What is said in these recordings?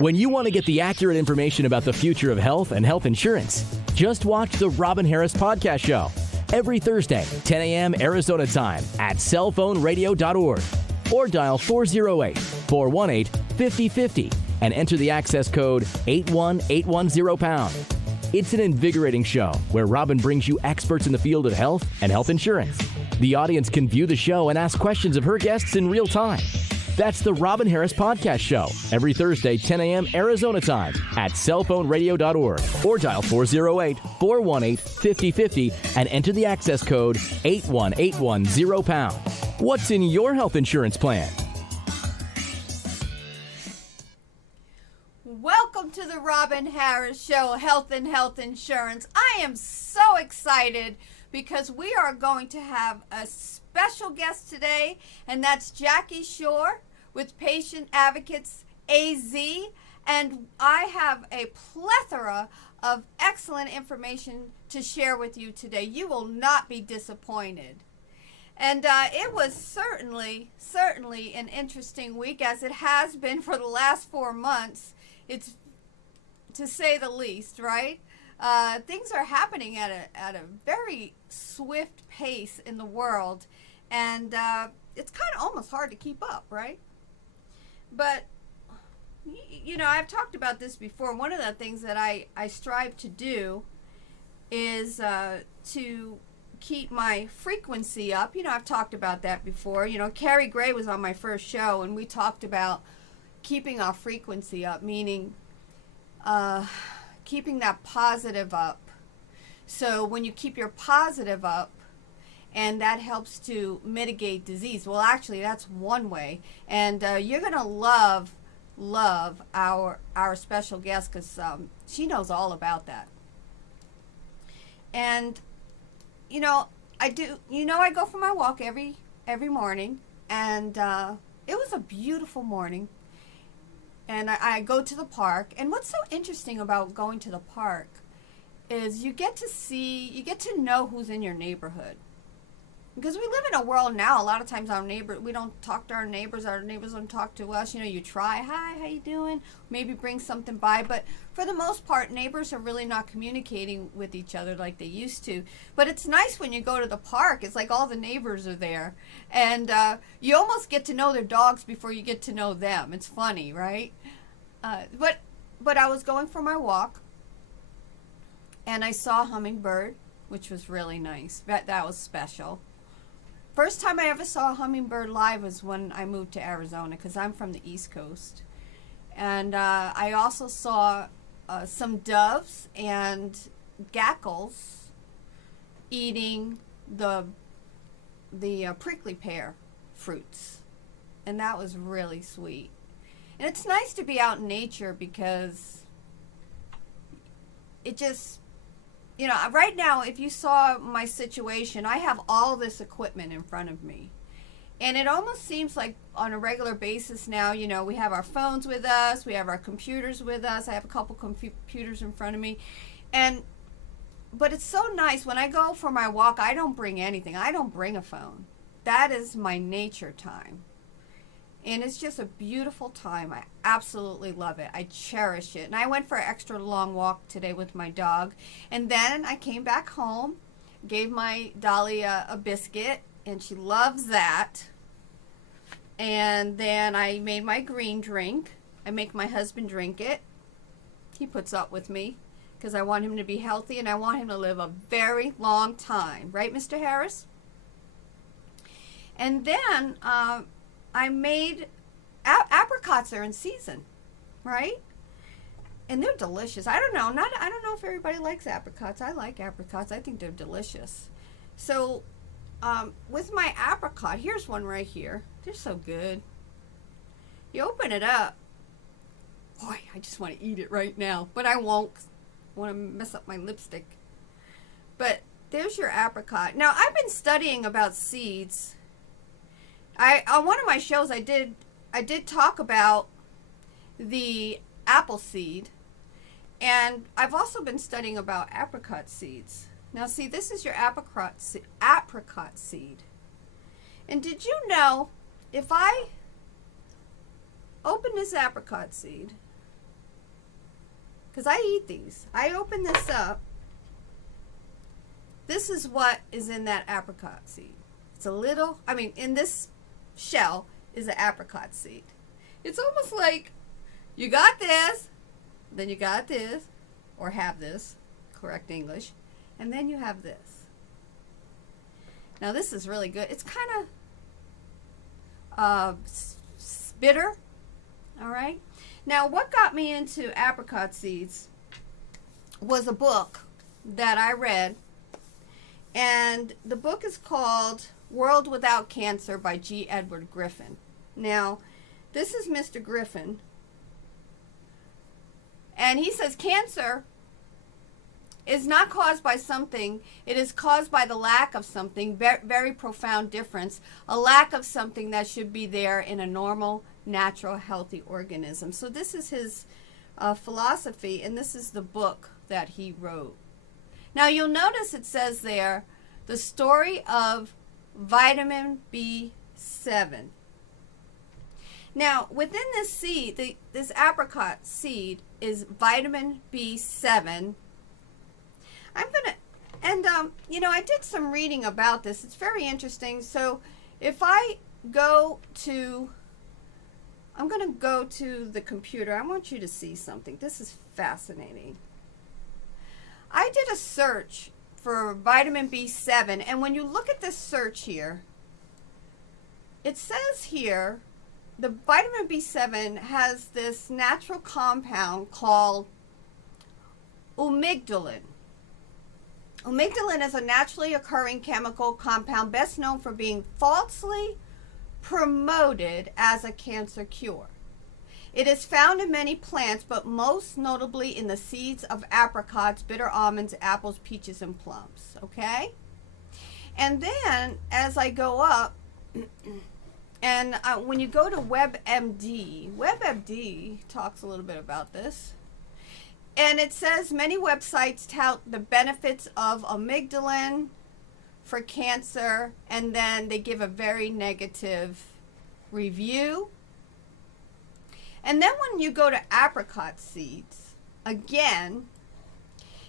When you want to get the accurate information about the future of health and health insurance, just watch the Robin Harris Podcast Show every Thursday, 10 a.m. Arizona time at cellphoneradio.org or dial 408-418-5050 and enter the access code 81810#. It's an invigorating show where Robin brings you experts in the field of health and health insurance. The audience can view the show and ask questions of her guests in real time. That's the Robin Harris Podcast Show every Thursday, 10 a.m. Arizona time at cellphoneradio.org or dial 408-418-5050 and enter the access code 81810#. What's in your health insurance plan? Welcome to the Robin Harris Show, Health and Health Insurance. I am so excited because we are going to have a special guest today, and that's Jackie Shore with Patient Advocates AZ, and I have a plethora of excellent information to share with you today. You will not be disappointed. And it was certainly an interesting week, as it has been for the last 4 months. It's, to say the least, right? Things are happening at a very swift pace in the world, and it's kind of almost hard to keep up, right? But, you know, I've talked about this before. One of the things that I strive to do is to keep my frequency up. You know, I've talked about that before. You know, Carrie Gray was on my first show, and we talked about keeping our frequency up, meaning keeping that positive up. So when you keep your positive up, and that helps to mitigate disease. Well, actually, that's one way. And you're going to love our special guest, because she knows all about that. And, you know, I go for my walk every morning, and it was a beautiful morning. And I go to the park, and what's so interesting about going to the park is you get to know who's in your neighborhood. Because we live in a world now, a lot of times we don't talk to our neighbors don't talk to us. You know, you try, hi, how you doing? Maybe bring something by, but for the most part, neighbors are really not communicating with each other like they used to. But it's nice when you go to the park, it's like all the neighbors are there, and you almost get to know their dogs before you get to know them. It's funny, right? But I was going for my walk, and I saw a hummingbird, which was really nice. That was special. First time I ever saw a hummingbird live was when I moved to Arizona, because I'm from the East Coast. And I also saw some doves and gackles eating the prickly pear fruits. And that was really sweet. And it's nice to be out in nature, because it just, you know, right now, if you saw my situation, I have all this equipment in front of me. And it almost seems like on a regular basis now, you know, we have our phones with us, we have our computers with us. I have a couple computers in front of me. But it's so nice. When I go for my walk, I don't bring anything. I don't bring a phone. That is my nature time. And it's just a beautiful time. I absolutely love it. I cherish it. And I went for an extra long walk today with my dog. And then I came back home, gave my Dolly a biscuit, and she loves that. And then I made my green drink. I make my husband drink it. He puts up with me because I want him to be healthy, and I want him to live a very long time. Right, Mr. Harris? And then I made apricots are in season, right? And they're delicious. I don't know if everybody likes apricots. I like apricots. I think they're delicious. So with my apricot, here's one right here. They're so good. You open it up. Boy, I just want to eat it right now, but I won't. I want to mess up my lipstick. But there's your apricot. Now, I've been studying about seeds. On one of my shows, I did talk about the apple seed, and I've also been studying about apricot seeds. Now, see, this is your apricot seed. And did you know, if I open this apricot seed, because I eat these. I open this up. This is what is in that apricot seed. It's a little, in this shell is an apricot seed. It's almost like you got this, then you got this, or have this, correct English, and then you have this. Now this is really good. It's kind of bitter, all right? Now what got me into apricot seeds was a book that I read, and the book is called World Without Cancer by G. Edward Griffin. Now, this is Mr. Griffin, and he says cancer is not caused by something. It is caused by the lack of something, very profound difference, a lack of something that should be there in a normal, natural, healthy organism. So this is his philosophy, and this is the book that he wrote. Now you'll notice it says there, the story of vitamin B7. Now within this seed, this apricot seed is vitamin B7. I did some reading about this. It's very interesting. So if I'm going to go to the computer. I want you to see something. This is fascinating. I did a search for vitamin B7, and when you look at this search here, it says here the vitamin B7 has this natural compound called amygdalin. Amygdalin is a naturally occurring chemical compound best known for being falsely promoted as a cancer cure. It is found in many plants, but most notably in the seeds of apricots, bitter almonds, apples, peaches, and plums. Okay? And then, as I go up, and when you go to WebMD talks a little bit about this. And it says many websites tout the benefits of amygdalin for cancer, and then they give a very negative review. And then when you go to apricot seeds, again,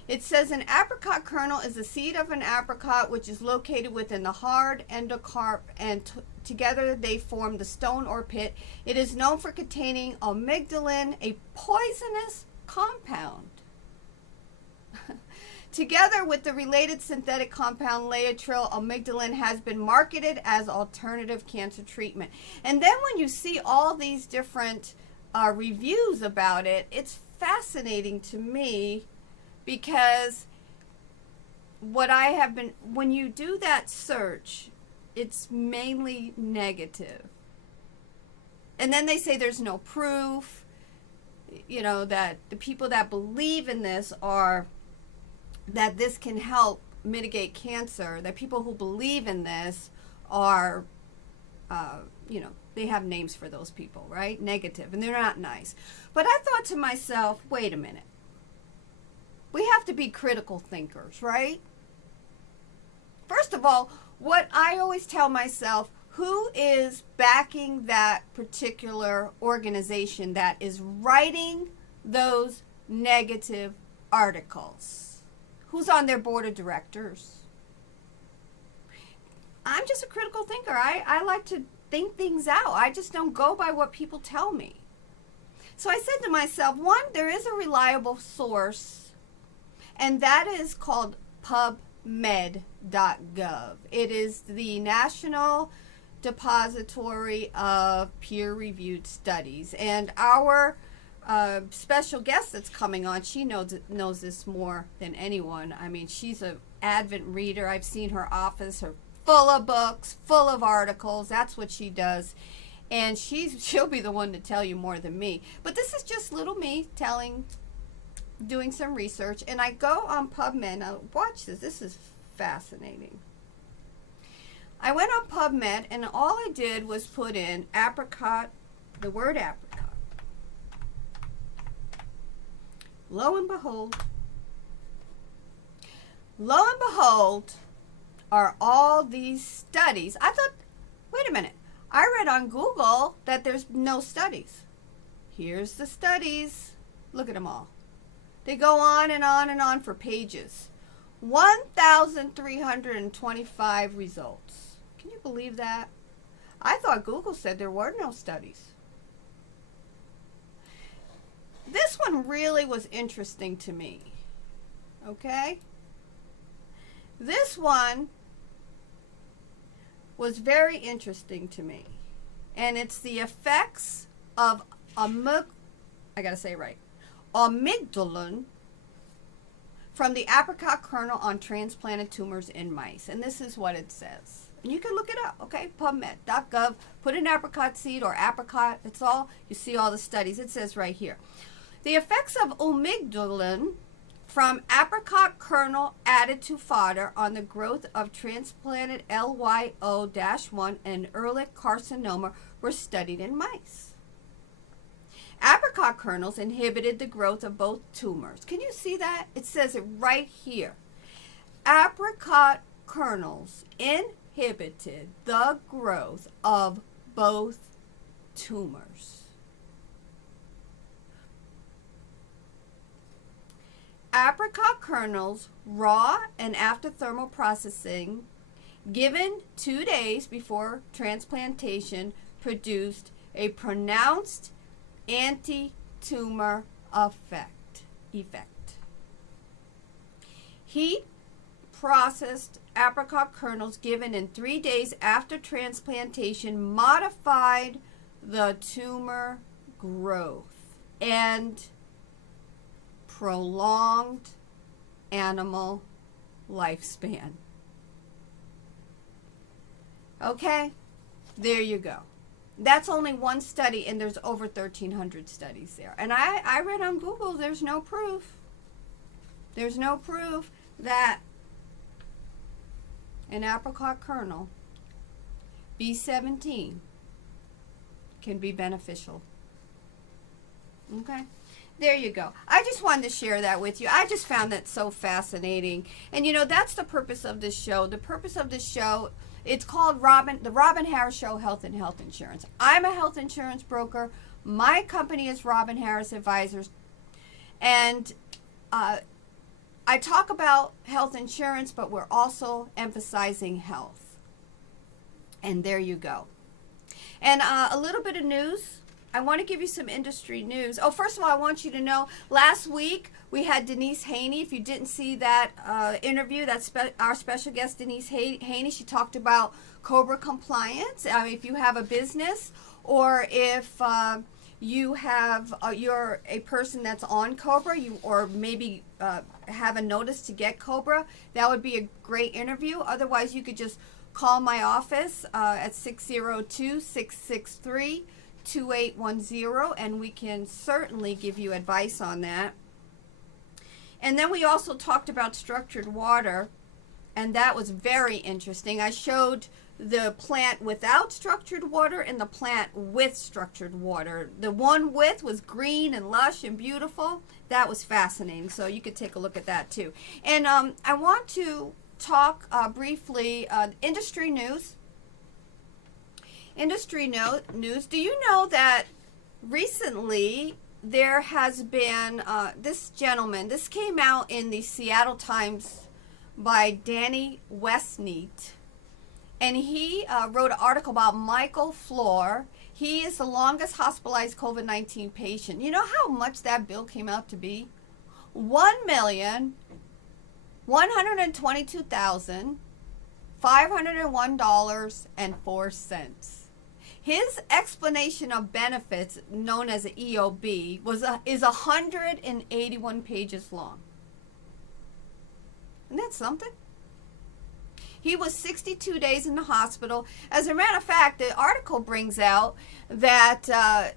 it says an apricot kernel is the seed of an apricot which is located within the hard endocarp, and together they form the stone or pit. It is known for containing amygdalin, a poisonous compound. Together with the related synthetic compound laetrile, amygdalin has been marketed as alternative cancer treatment. And then when you see all these different reviews about it, it's fascinating to me, because when you do that search, it's mainly negative. And then they say there's no proof, that the people that believe in this that this can help mitigate cancer, that people who believe in this are, they have names for those people, right? Negative, and they're not nice. But I thought to myself, wait a minute. We have to be critical thinkers, right? First of all, what I always tell myself, who is backing that particular organization that is writing those negative articles? Who's on their board of directors? I'm just a critical thinker. I like to think things out. I just don't go by what people tell me. So I said to myself, one, there is a reliable source, and that is called PubMed.gov. It is the National Depository of Peer-Reviewed Studies. And our special guest that's coming on, she knows this more than anyone. She's an avid reader. I've seen her office, full of books, full of articles. That's what she does. And she'll be the one to tell you more than me. But this is just little me doing some research. And I go on PubMed. Now watch this. This is fascinating. I went on PubMed, and all I did was put in apricot, the word apricot. Lo and behold, are all these studies. I thought, wait a minute. I read on Google that there's no studies. Here's the studies. Look at them all. They go on and on and on for pages. 1,325 results. Can you believe that? I thought Google said there were no studies. This one really was interesting to me. Okay? This one was very interesting to me. And it's the effects of amygdalin from the apricot kernel on transplanted tumors in mice. And this is what it says. And you can look it up, okay? PubMed.gov. Put in apricot seed or apricot. It's all, you see all the studies. It says right here. The effects of amygdalin from apricot kernel added to fodder on the growth of transplanted LYO-1 and Ehrlich carcinoma were studied in mice. Apricot kernels inhibited the growth of both tumors. Can you see that? It says it right here. Apricot kernels inhibited the growth of both tumors. Apricot kernels, raw and after thermal processing, given 2 days before transplantation, produced a pronounced anti-tumor effect. Heat processed apricot kernels given in 3 days after transplantation modified the tumor growth and prolonged animal lifespan. Okay, there you go. That's only one study, and there's over 1,300 studies there. And I read on Google, there's no proof. There's no proof that an apricot kernel, B17, can be beneficial. Okay? There you go. I just wanted to share that with you. I just found that so fascinating. And you know, that's the purpose of this show. The purpose of this show, it's called the Robin Harris Show, Health and Health Insurance. I'm a health insurance broker. My company is Robin Harris Advisors. And I talk about health insurance, but we're also emphasizing health. And there you go. And a little bit of news. I want to give you some industry news. Oh, first of all, I want you to know, last week we had Denise Haney. If you didn't see that interview, that's our special guest, Denise Haney. She talked about COBRA compliance. If you have a business or if you have you're a person that's on COBRA, or maybe have a notice to get COBRA, that would be a great interview. Otherwise, you could just call my office at 602-663-2810, and we can certainly give you advice on that. And then we also talked about structured water, and that was very interesting. I showed the plant without structured water and the plant with structured water. The one with was green and lush and beautiful. That was fascinating, so you could take a look at that too. And I want to talk briefly industry news. Industry news. Do you know that recently there has been this gentleman, this came out in the Seattle Times by Danny Westneat, and he wrote an article about Michael Floor. He is the longest hospitalized COVID-19 patient. You know how much that bill came out to be? $1,122,501.04. His explanation of benefits, known as an EOB, is 181 pages long. Isn't that something? He was 62 days in the hospital. As a matter of fact, the article brings out that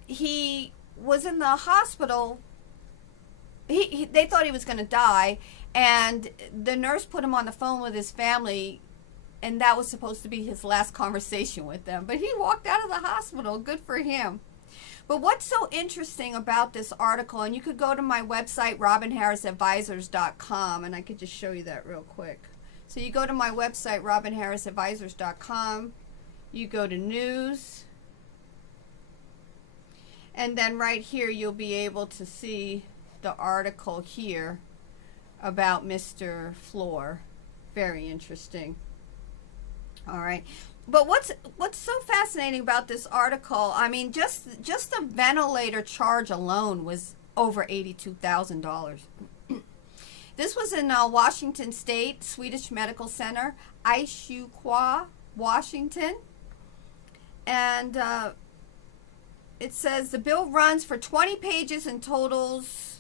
he was in the hospital. They thought he was going to die, and the nurse put him on the phone with his family, and that was supposed to be his last conversation with them. But he walked out of the hospital. Good for him. But what's so interesting about this article, and you could go to my website, robinharrisadvisors.com, and I could just show you that real quick. So you go to my website, robinharrisadvisors.com, you go to news, and then right here you'll be able to see the article here about Mr. Floor. Very interesting. All right. But what's so fascinating about this article, I mean, just the ventilator charge alone was over $82,000. This was in Washington State, Swedish Medical Center, Issaquah, Washington. And it says the bill runs for 20 pages and totals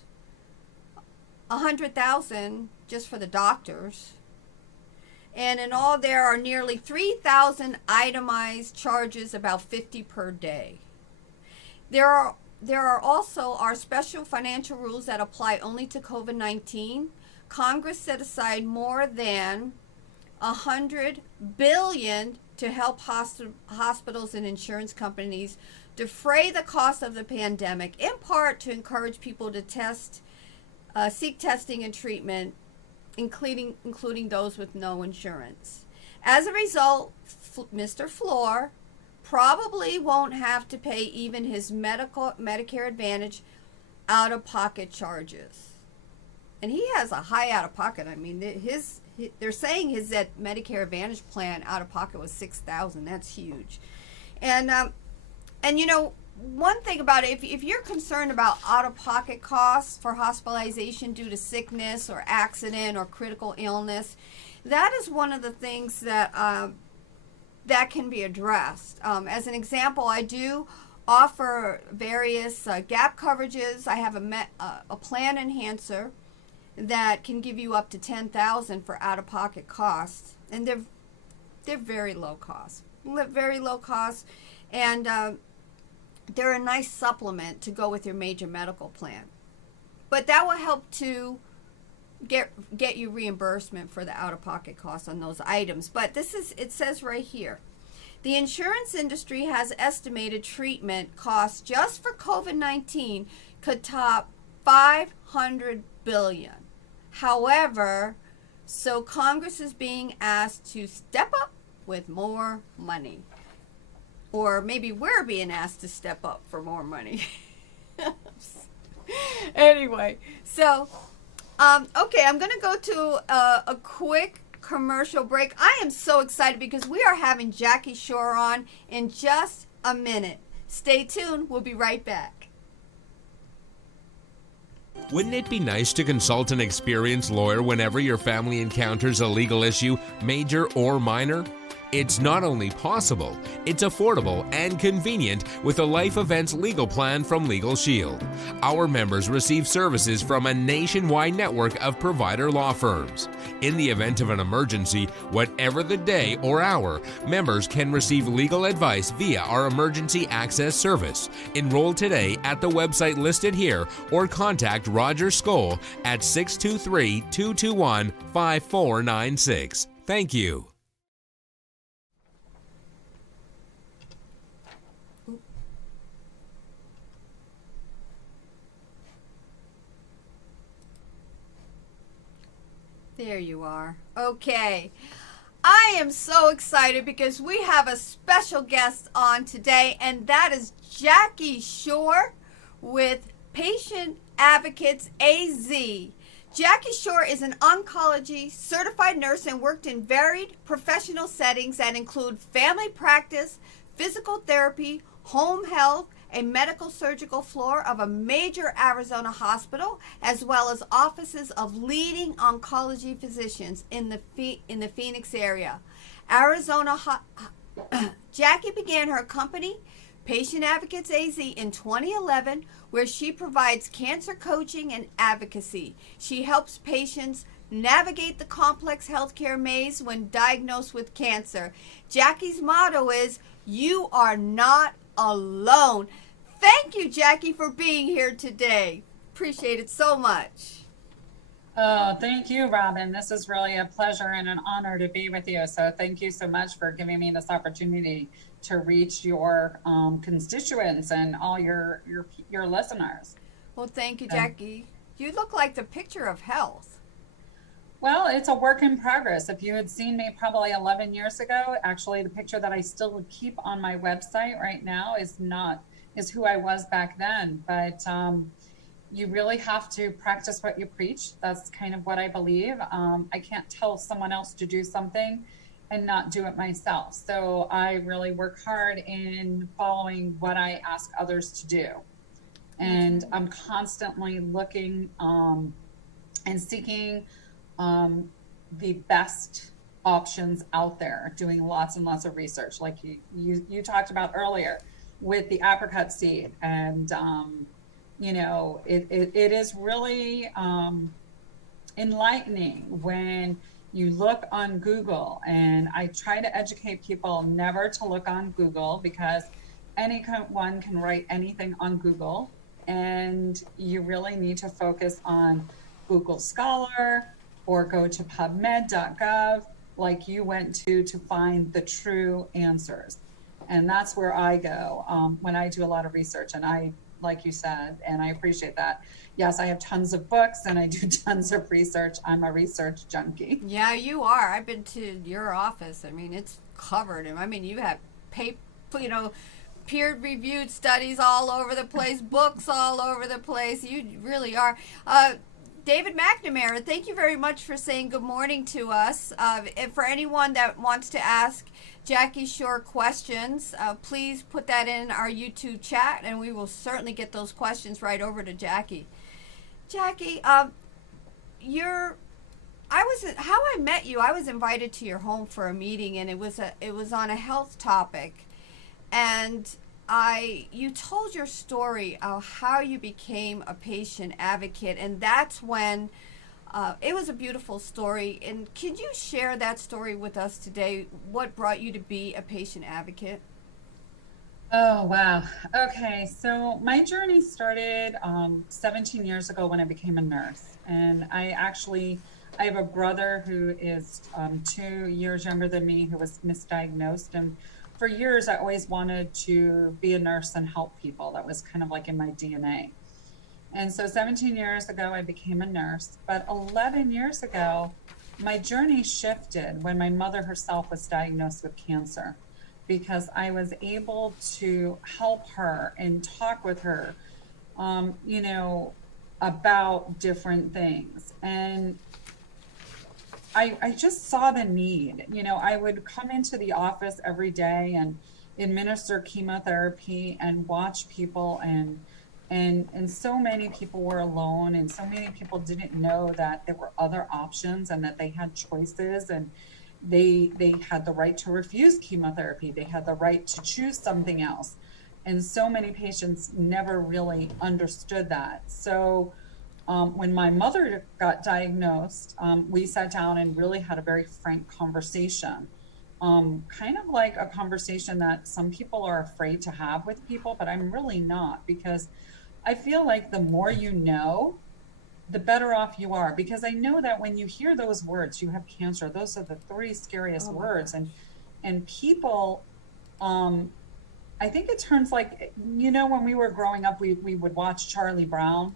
$100,000 just for the doctors. And in all, there are nearly 3,000 itemized charges, about 50 per day. There are also special financial rules that apply only to COVID-19. Congress set aside more than $100 billion to help hospitals and insurance companies defray the cost of the pandemic, in part to encourage people to seek testing and treatment, including those with no insurance. As a result, Mr. Floor probably won't have to pay even his Medicare Advantage out-of-pocket charges. And he has a high out-of-pocket. I mean, they're saying his Medicare Advantage plan out-of-pocket was $6,000. That's huge. And you know, one thing about it, if you're concerned about out-of-pocket costs for hospitalization due to sickness or accident or critical illness, that is one of the things that that can be addressed. As an example, I do offer various gap coverages. I have a plan enhancer that can give you up to $10,000 for out-of-pocket costs, and they're very low cost, and they're a nice supplement to go with your major medical plan. But that will help to get you reimbursement for the out-of-pocket costs on those items. But it says right here, the insurance industry has estimated treatment costs just for COVID-19 could top $500 billion. However, so Congress is being asked to step up with more money. Or maybe we're being asked to step up for more money. Anyway, so, okay, I'm going to go to a quick commercial break. I am so excited because we are having Jackie Shore on in just a minute. Stay tuned. We'll be right back. Wouldn't it be nice to consult an experienced lawyer whenever your family encounters a legal issue, major or minor? It's not only possible, it's affordable and convenient with a life events legal plan from Legal Shield. Our members receive services from a nationwide network of provider law firms. In the event of an emergency, whatever the day or hour, members can receive legal advice via our emergency access service. Enroll today at the website listed here or contact Roger Skoll at 623-221-5496. Thank you. There you are. Okay. I am so excited because we have a special guest on today, and that is Jackie Shore with Patient Advocates AZ. Jackie Shore is an oncology certified nurse and worked in varied professional settings that include family practice, physical therapy, home health, a medical surgical floor of a major Arizona hospital, as well as offices of leading oncology physicians in the Phoenix area. Jackie began her company, Patient Advocates AZ, in 2011, where she provides cancer coaching and advocacy. She helps patients navigate the complex healthcare maze when diagnosed with cancer. Jackie's motto is, "You are not alone." Thank you, Jackie, for being here today. Appreciate it so much. Oh, thank you, Robin. This is really a pleasure and an honor to be with you. So thank you so much for giving me this opportunity to reach your constituents and all your listeners. Well, thank you, Jackie. You look like the picture of health. Well, it's a work in progress. If you had seen me probably 11 years ago, actually the picture that I still keep on my website right now is who I was back then. But you really have to practice what you preach. That's kind of what I believe. I can't tell someone else to do something and not do it myself. So I really work hard in following what I ask others to do. And I'm constantly looking and seeking the best options out there, doing lots and lots of research, like you talked about earlier with the apricot seed. And it is really enlightening when you look on Google. And I try to educate people never to look on Google, because anyone can write anything on Google, and you really need to focus on Google Scholar or go to PubMed.gov like you went to find the true answers. And that's where I go when I do a lot of research. And I, like you said, and I appreciate that. Yes, I have tons of books and I do tons of research. I'm a research junkie. Yeah, you are. I've been to your office. I mean, it's covered. I mean, you have peer-reviewed studies all over the place, books all over the place. You really are. David McNamara, thank you very much for saying good morning to us. And for anyone that wants to ask Jackie Shore questions, please put that in our YouTube chat, and we will certainly get those questions right over to Jackie. Jackie, how I met you, I was invited to your home for a meeting, and it was on a health topic, and you told your story of how you became a patient advocate, and that's when it was a beautiful story. And can you share that story with us today? What brought you to be a patient advocate? Oh, wow. Okay. So my journey started 17 years ago when I became a nurse. And I have a brother who is 2 years younger than me, who was misdiagnosed. And for years, I always wanted to be a nurse and help people. That was kind of like in my DNA. And so 17 years ago, I became a nurse. But 11 years ago, my journey shifted when my mother herself was diagnosed with cancer, because I was able to help her and talk with her, about different things. And I just saw the need. I would come into the office every day and administer chemotherapy and watch people, and so many people were alone, and so many people didn't know that there were other options and that they had choices, and they had the right to refuse chemotherapy. They had the right to choose something else. And so many patients never really understood that. So when my mother got diagnosed, we sat down and really had a very frank conversation, kind of like a conversation that some people are afraid to have with people, but I'm really not, because I feel like the more you know, the better off you are. Because I know that when you hear those words, you have cancer, those are the three scariest words. And people, I think it turns like, when we were growing up, we would watch Charlie Brown,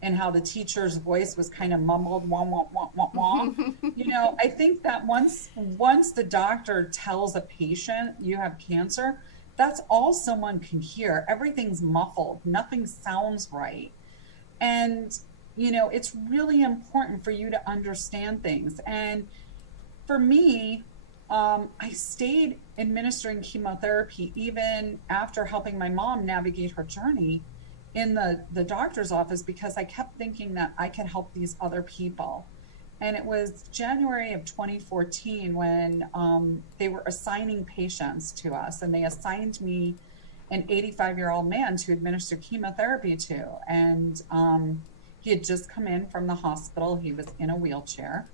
and how the teacher's voice was kind of mumbled, wah, wah, wah, wah, wah. I think that once the doctor tells a patient you have cancer, that's all someone can hear. Everything's muffled. Nothing sounds right. And, it's really important for you to understand things. And for me, I stayed administering chemotherapy even after helping my mom navigate her journey in the doctor's office, because I kept thinking that I could help these other people. And it was January of 2014 when they were assigning patients to us, and they assigned me an 85-year-old man to administer chemotherapy to. And he had just come in from the hospital. He was in a wheelchair,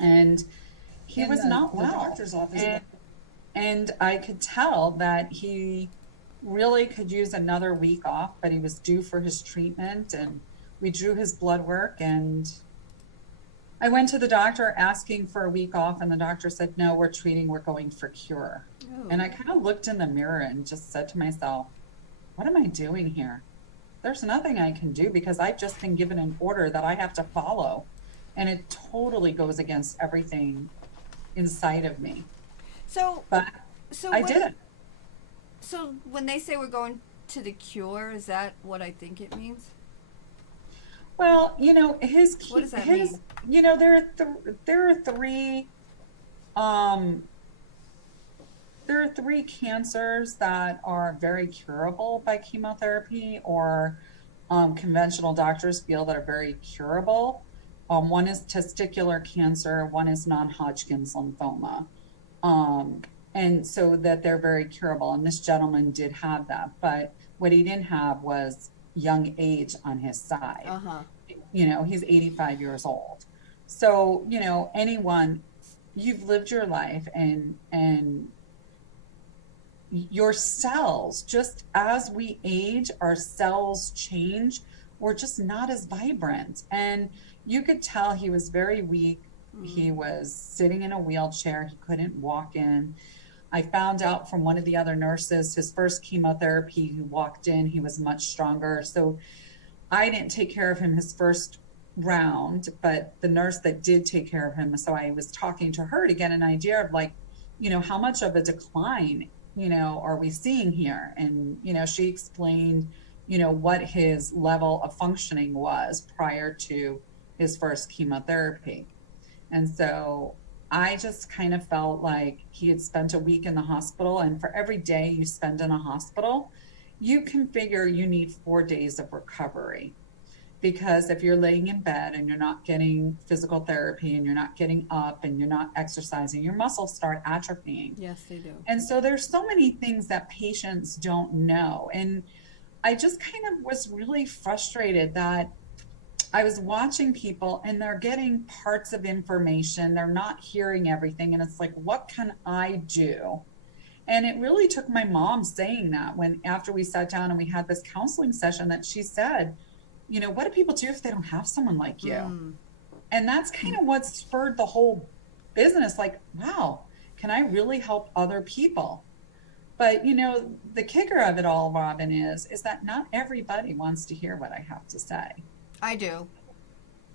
and he was not well. Doctor's office. And I could tell that he really could use another week off, but he was due for his treatment, and we drew his blood work, and I went to the doctor asking for a week off, and the doctor said, no, we're going for cure. Oh. And I kind of looked in the mirror and just said to myself, what am I doing here? There's nothing I can do, because I've just been given an order that I have to follow, and it totally goes against everything inside of me. But I did it. So when they say we're going to the cure, is that what I think it means? Well, you know, his What does that his mean? you know, there are um three cancers that are very curable by chemotherapy, or conventional doctors feel that are very curable. One is testicular cancer, one is non-Hodgkin's lymphoma. Um, and so that they're very curable. And this gentleman did have that, but what he didn't have was young age on his side. Uh-huh. You know, he's 85 years old. So, you know, anyone, you've lived your life, and your cells, just as we age, our cells change. We're just not as vibrant. And you could tell he was very weak. He was sitting in a wheelchair. He couldn't walk in. I found out from one of the other nurses, his first chemotherapy, he walked in, he was much stronger. So I didn't take care of him his first round, but the nurse that did take care of him, so I was talking to her to get an idea of, like, you know, how much of a decline, you know, are we seeing here? And, you know, she explained, you know, what his level of functioning was prior to his first chemotherapy. And so I just kind of felt like he had spent a week in the hospital, and for every day you spend in a hospital, you can figure you need 4 days of recovery. Because if you're laying in bed and you're not getting physical therapy and you're not getting up and you're not exercising, your muscles start atrophying. Yes, they do. And so there's so many things that patients don't know. And I just kind of was really frustrated that I was watching people and they're getting parts of information, they're not hearing everything. And it's like, what can I do? And it really took my mom saying that, when after we sat down and we had this counseling session, that she said, you know, what do people do if they don't have someone like you? And that's kind of what spurred the whole business. Like, wow, can I really help other people? But, you know, the kicker of it all, Robin, is that not everybody wants to hear what I have to say. I do.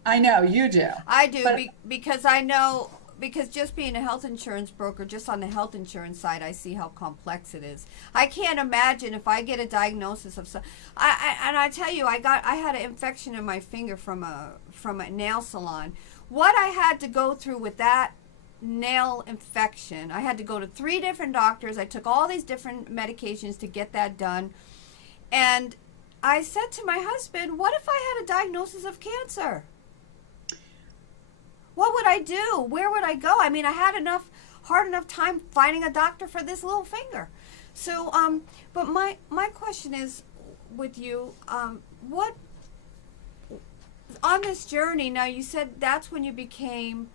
I know you do. I do, But because I know, because just being a health insurance broker, just on the health insurance side, I see how complex it is. I can't imagine if I get a diagnosis of some. And I tell you, I had an infection in my finger from a nail salon. What I had to go through with that nail infection, I had to go to 3 different doctors. I took all these different medications to get that done, and I said to my husband, "What if I had a diagnosis of cancer? What would I do? Where would I go?" I mean, I had hard enough time finding a doctor for this little finger. So, but my question is with you, what, on this journey, now you said that's when you became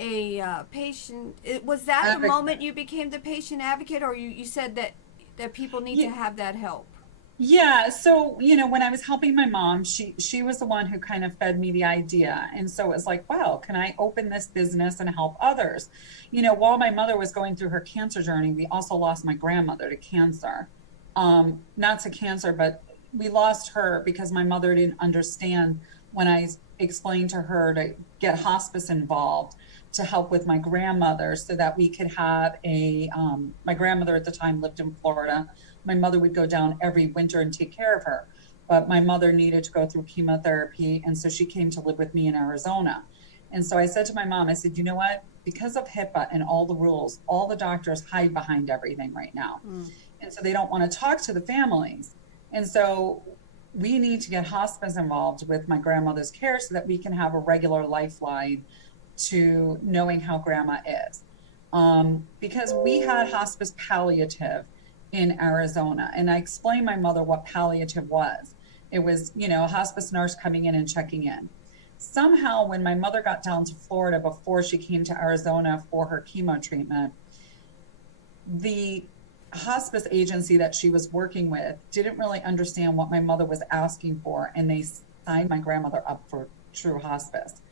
a patient. Was that the moment you became the patient advocate, or you said that people need to have that help? Yeah. So, you know, when I was helping my mom, she was the one who kind of fed me the idea. And so it was like, wow, can I open this business and help others? You know, while my mother was going through her cancer journey, we also lost my grandmother to cancer. Not to cancer, but we lost her because my mother didn't understand when I explained to her to get hospice involved to help with my grandmother, so that we could have my grandmother at the time lived in Florida. My mother would go down every winter and take care of her, but my mother needed to go through chemotherapy, and so she came to live with me in Arizona. And so I said to my mom, I said, you know what, because of HIPAA and all the rules, all the doctors hide behind everything right now. And so they don't want to talk to the families. And so we need to get hospice involved with my grandmother's care, so that we can have a regular lifeline to knowing how grandma is. Because we had hospice palliative in Arizona. And I explained my mother what palliative was. It was, you know, a hospice nurse coming in and checking in. Somehow, when my mother got down to Florida before she came to Arizona for her chemo treatment, the hospice agency that she was working with didn't really understand what my mother was asking for, and they signed my grandmother up for true hospice.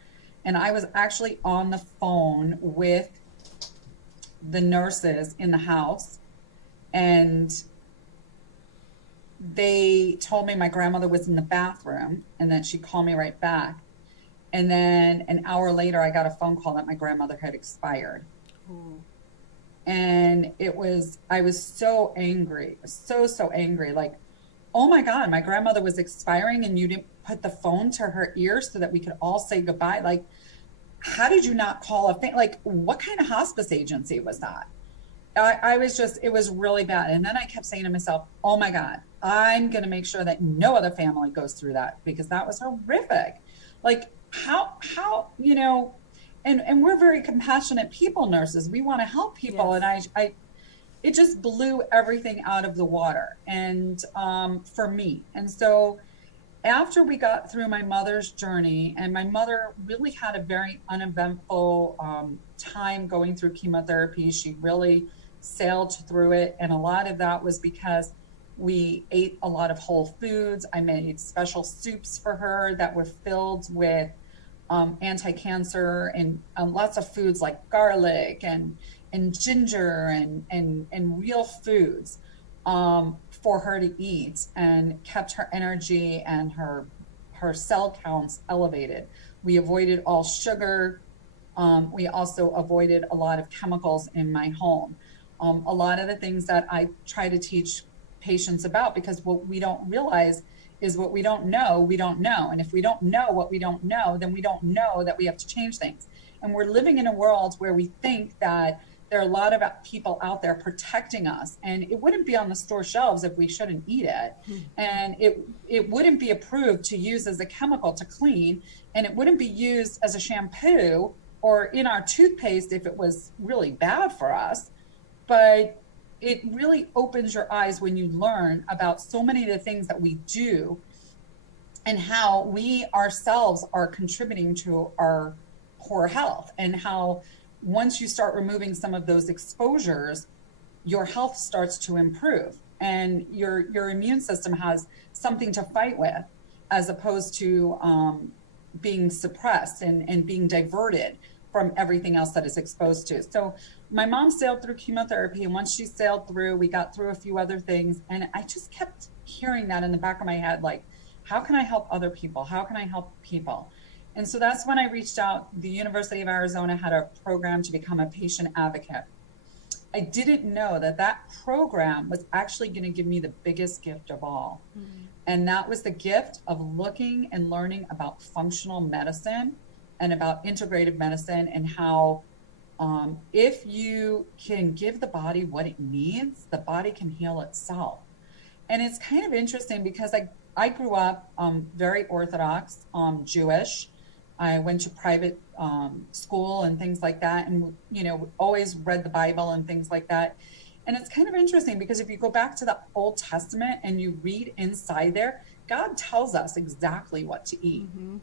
And I was actually on the phone with the nurses in the house, and they told me my grandmother was in the bathroom, and then she called me right back. And then an hour later, I got a phone call that my grandmother had expired. Ooh. And I was so angry, so angry. Like, oh my God, my grandmother was expiring and you didn't put the phone to her ear so that we could all say goodbye. Like, how did you not call like, what kind of hospice agency was that? I was just, it was really bad. And then I kept saying to myself, oh my God, I'm going to make sure that no other family goes through that, because that was horrific. Like how, and we're very compassionate people, nurses. We want to help people. Yes. And it just blew everything out of the water. And for me. And so after we got through my mother's journey, and my mother really had a very uneventful time going through chemotherapy. She really sailed through it. And a lot of that was because we ate a lot of whole foods. I made special soups for her that were filled with anti-cancer and lots of foods like garlic and ginger and real foods for her to eat, and kept her energy and her cell counts elevated. We avoided all sugar. We also avoided a lot of chemicals in my home. A lot of the things that I try to teach patients about, because what we don't realize is what we don't know, we don't know. And if we don't know what we don't know, then we don't know that we have to change things. And we're living in a world where we think that there are a lot of people out there protecting us, and it wouldn't be on the store shelves if we shouldn't eat it. And it wouldn't be approved to use as a chemical to clean, and it wouldn't be used as a shampoo or in our toothpaste if it was really bad for us. But it really opens your eyes when you learn about so many of the things that we do and how we ourselves are contributing to our poor health, and how once you start removing some of those exposures, your health starts to improve and your immune system has something to fight with, as opposed to being suppressed and being diverted from everything else that is exposed to. So my mom sailed through chemotherapy, and once she sailed through, we got through a few other things. And I just kept hearing that in the back of my head, like, how can I help other people? How can I help people? And so that's when I reached out. The University of Arizona had a program to become a patient advocate. I didn't know that that program was actually going to give me the biggest gift of all. Mm-hmm. And that was the gift of looking and learning about functional medicine and about integrative medicine, and how if you can give the body what it needs, the body can heal itself. And it's kind of interesting because I grew up very Orthodox, Jewish. I went to private school and things like that, and always read the Bible and things like that. And it's kind of interesting because if you go back to the Old Testament and you read inside there, God tells us exactly what to eat. Mm-hmm.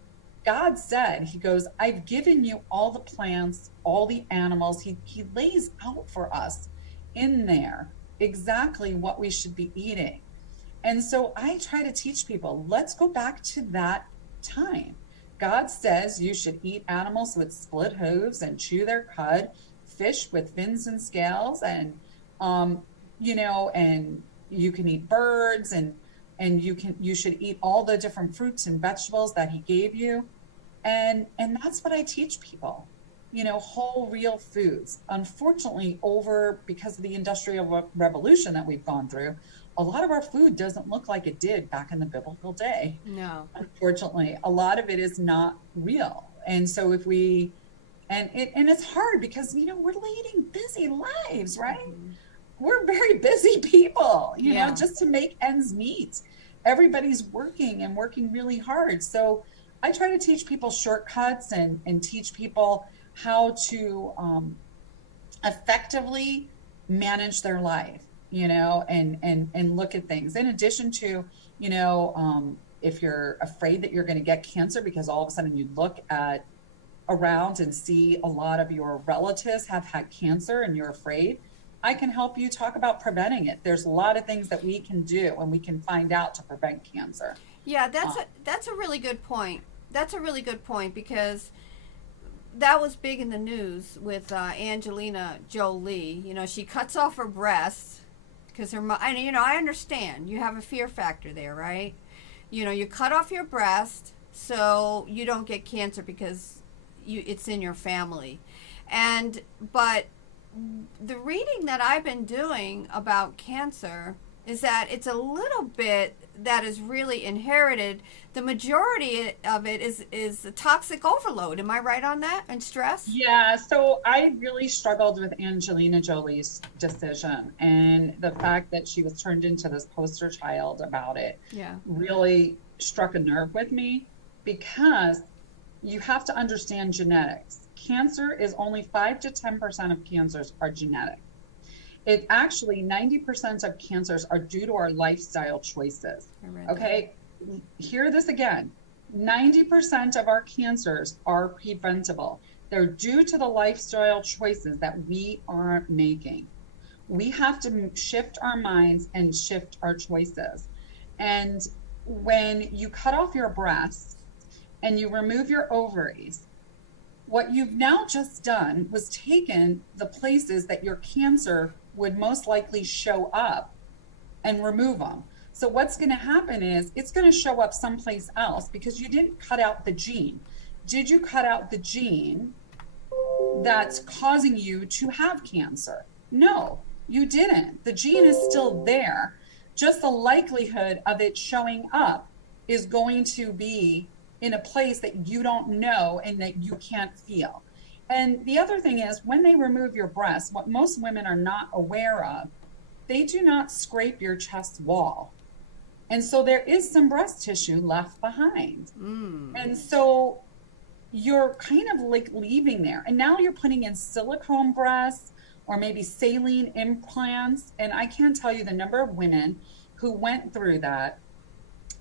God said, he goes, I've given you all the plants, all the animals. He lays out for us in there exactly what we should be eating. And so I try to teach people, let's go back to that time. God says you should eat animals with split hooves and chew their cud, fish with fins and scales, and and you can eat birds, and you should eat all the different fruits and vegetables that he gave you. And that's what I teach people, whole real foods. Unfortunately, because of the Industrial Revolution that we've gone through, a lot of our food doesn't look like it did back in the biblical day. No. Unfortunately, a lot of it is not real. And so and it's hard because, we're leading busy lives, right? Mm-hmm. We're very busy people, just to make ends meet. Everybody's working really hard. So I try to teach people shortcuts and teach people how to effectively manage their life, and look at things. In addition to, if you're afraid that you're going to get cancer because all of a sudden you look around and see a lot of your relatives have had cancer and you're afraid, I can help you talk about preventing it. There's a lot of things that we can do and we can find out to prevent cancer. Yeah, that's a really good point. That's a really good point, because that was big in the news with Angelina Jolie. She cuts off her breasts because her mom, and I understand you have a fear factor there, right? You cut off your breast so you don't get cancer because it's in your family. But the reading that I've been doing about cancer is that it's a little bit that is really inherited, the majority of it is a toxic overload. Am I right on that? And stress? Yeah, so I really struggled with Angelina Jolie's decision, and the fact that she was turned into this poster child about it really struck a nerve with me, because you have to understand genetics. Cancer is only 5 to 10% of cancers are genetic. It actually 90% of cancers are due to our lifestyle choices. Okay, hear this again. 90% of our cancers are preventable. They're due to the lifestyle choices that we are making. We have to shift our minds and shift our choices. And when you cut off your breasts and you remove your ovaries, what you've now just done was taken the places that your cancer would most likely show up and remove them. So what's going to happen is it's going to show up someplace else because you didn't cut out the gene. Did you cut out the gene that's causing you to have cancer? No, you didn't. The gene is still there. Just the likelihood of it showing up is going to be in a place that you don't know and that you can't feel. And the other thing is, when they remove your breasts, what most women are not aware of, they do not scrape your chest wall. And so there is some breast tissue left behind. And so you're kind of like leaving there. And now you're putting in silicone breasts or maybe saline implants. And I can't tell you the number of women who went through that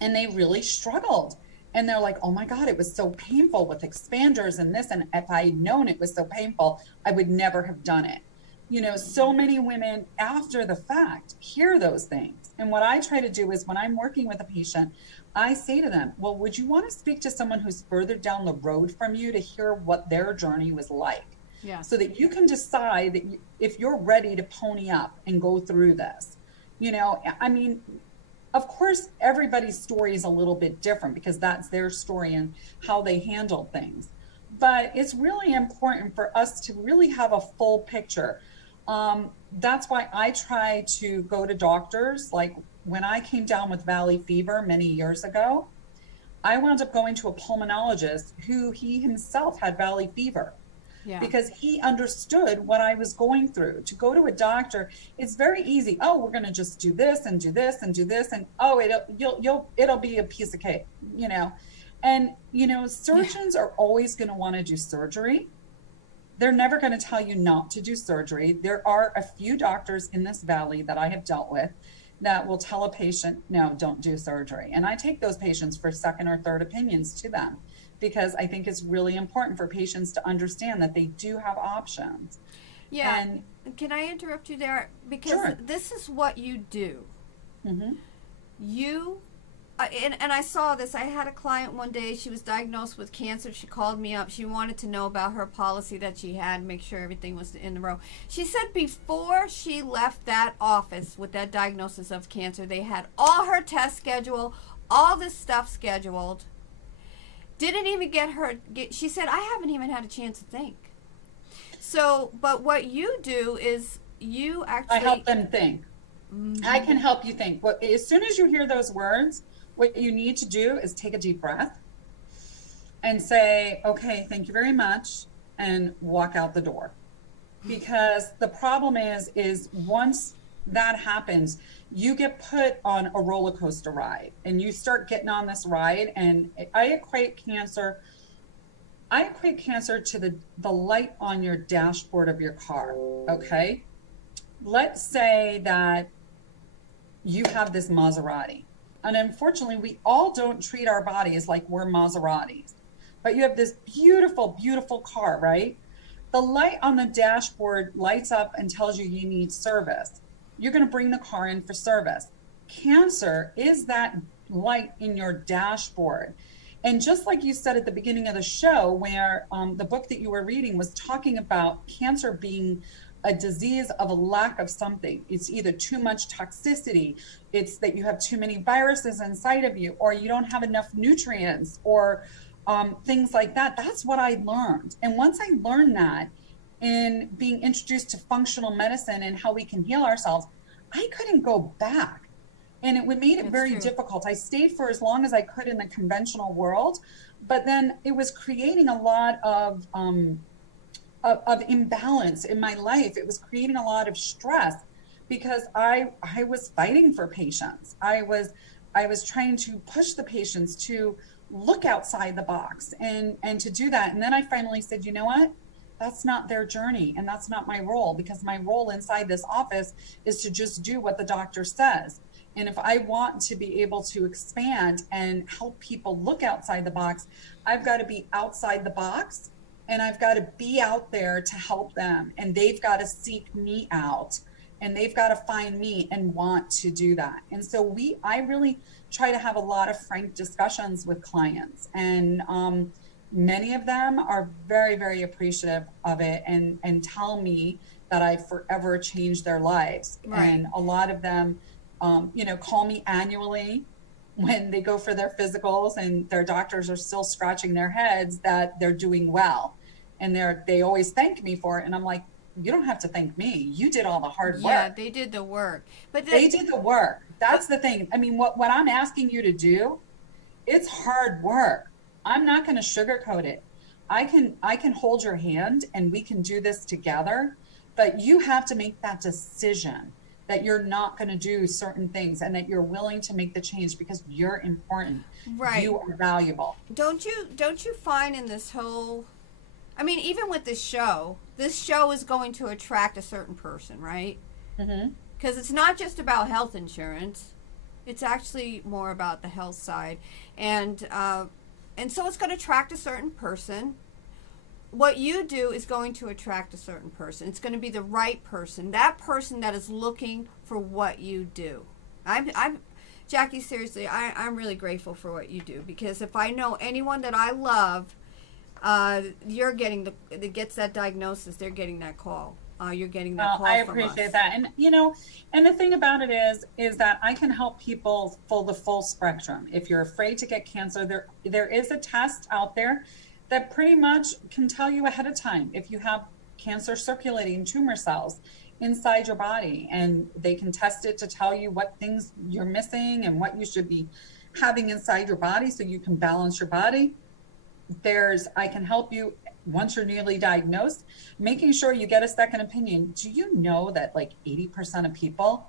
and they really struggled. And they're like, oh my God, it was so painful with expanders and this. And if I had known it was so painful, I would never have done it. You know, so many women after the fact hear those things. And what I try to do is when I'm working with a patient, I say to them, well, would you want to speak to someone who's further down the road from you to hear what their journey was like? Yeah. So that you can decide that if you're ready to pony up and go through this. You know, I mean, of course, everybody's story is a little bit different because that's their story and how they handle things. But it's really important for us to really have a full picture. That's why I try to go to doctors. Like when I came down with valley fever many years ago, I wound up going to a pulmonologist who he himself had valley fever. Yeah. Because he understood what I was going through. To go to a doctor, it's very easy. Oh, we're going to just do this and do this and do this, and oh, it'll be a piece of cake, you know. And you know, surgeons are always going to want to do surgery. They're never going to tell you not to do surgery. There are a few doctors in this valley that I have dealt with that will tell a patient, no, don't do surgery. And I take those patients for second or third opinions to them, because I think it's really important for patients to understand that they do have options. Yeah. And can I interrupt you there? Because this is what you do. Mm-hmm. You, and I saw this. I had a client one day. She was diagnosed with cancer. She called me up. She wanted to know about her policy that she had, make sure everything was in the row. She said before she left that office with that diagnosis of cancer, they had all her tests scheduled, all this stuff scheduled. Didn't even she said, I haven't even had a chance to think. So, but what you do is you actually... I help them think. Mm-hmm. I can help you think. As soon as you hear those words, what you need to do is take a deep breath and say, okay, thank you very much, and walk out the door. Because the problem is once that happens, you get put on a roller coaster ride and you start getting on this ride. And I equate cancer to the light on your dashboard of your car. Okay. Let's say that you have this Maserati, and unfortunately we all don't treat our bodies like we're Maseratis, but you have this beautiful, beautiful car, right? The light on the dashboard lights up and tells you you need service. You're going to bring the car in for service. Cancer is that light in your dashboard. And just like you said at the beginning of the show, where the book that you were reading was talking about cancer being a disease of a lack of something. It's either too much toxicity, it's that you have too many viruses inside of you, or you don't have enough nutrients, or things like that. That's what I learned. And once I learned that, in being introduced to functional medicine and how we can heal ourselves, I couldn't go back. And it made it very difficult. I stayed for as long as I could in the conventional world, but then it was creating a lot of imbalance in my life. It was creating a lot of stress because I was fighting for patients. I was trying to push the patients to look outside the box and to do that. And then I finally said, you know what? That's not their journey, and that's not my role, because my role inside this office is to just do what the doctor says. And if I want to be able to expand and help people look outside the box, I've got to be outside the box, and I've got to be out there to help them. And they've got to seek me out, and they've got to find me and want to do that. And so I really try to have a lot of frank discussions with clients, and many of them are very, very appreciative of it and tell me that I've forever changed their lives. Right. And a lot of them, call me annually when they go for their physicals and their doctors are still scratching their heads that they're doing well. And they always thank me for it. And I'm like, you don't have to thank me. You did all the hard work. Yeah, they did the work. But they did the work. That's the thing. I mean, what I'm asking you to do, it's hard work. I'm not going to sugarcoat it. I can hold your hand and we can do this together, but you have to make that decision that you're not going to do certain things and that you're willing to make the change because you're important. Right. You are valuable. Don't you find in this whole, I mean, even with this show is going to attract a certain person, right? Mm-hmm. Because it's not just about health insurance. It's actually more about the health side. And so it's going to attract a certain person. What you do is going to attract a certain person. It's going to be the right person, that person that is looking for what you do. I'm Jackie, seriously, I'm really grateful for what you do, because if I know anyone that I love, you're getting that gets that diagnosis, they're getting that call. You're getting that call. I appreciate that. And and the thing about it is that I can help people the full spectrum. If you're afraid to get cancer, there is a test out there that pretty much can tell you ahead of time if you have cancer circulating tumor cells inside your body, and they can test it to tell you what things you're missing and what you should be having inside your body so you can balance your body. I can help you once you're newly diagnosed, making sure you get a second opinion. Do you know that like 80% of people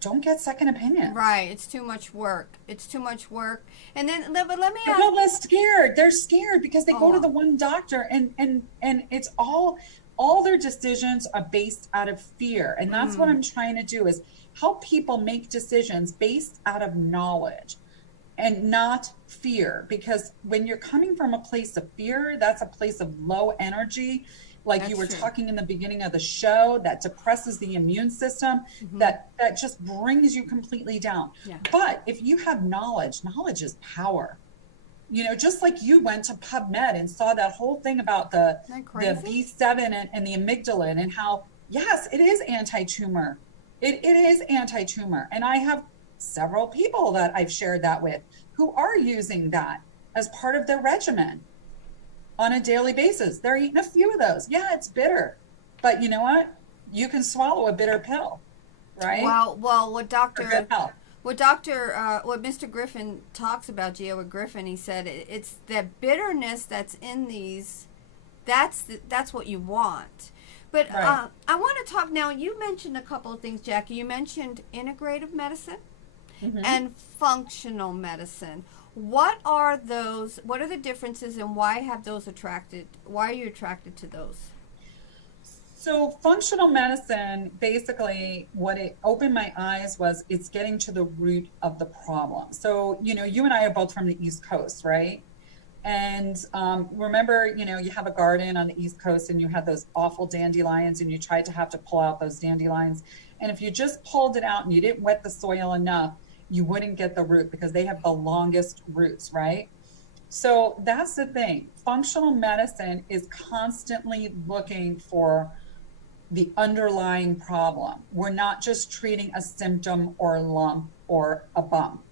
don't get second opinions? Right. It's too much work. And then, but let me ask. People are scared. They're scared because they go to the one doctor and it's all their decisions are based out of fear. And that's what I'm trying to do, is help people make decisions based out of knowledge and not fear. Because when you're coming from a place of fear, that's a place of low energy. Like you were talking in the beginning of the show, that depresses the immune system, that just brings you completely down. Yeah. But if you have knowledge is power. Just like you went to PubMed and saw that whole thing about the B7 and the amygdalin, and how, yes, it is anti-tumor. It is anti-tumor. And I have several people that I've shared that with who are using that as part of their regimen on a daily basis. They're eating a few of those. Yeah, it's bitter, but you know what? You can swallow a bitter pill, right? Well, what Mr. Griffin talks about, Gio Griffin, he said it's that bitterness that's in these. That's what you want. But right. I want to talk now. You mentioned a couple of things, Jackie. You mentioned integrative medicine and functional medicine. What are those? What are the differences, and why are you attracted to those? So functional medicine, basically what it opened my eyes was it's getting to the root of the problem. So, you and I are both from the East Coast, right? And remember, you have a garden on the East Coast and you had those awful dandelions and you tried to have to pull out those dandelions. And if you just pulled it out and you didn't wet the soil enough, you wouldn't get the root because they have the longest roots, right? So that's the thing. Functional medicine is constantly looking for the underlying problem. We're not just treating a symptom or a lump or a bump.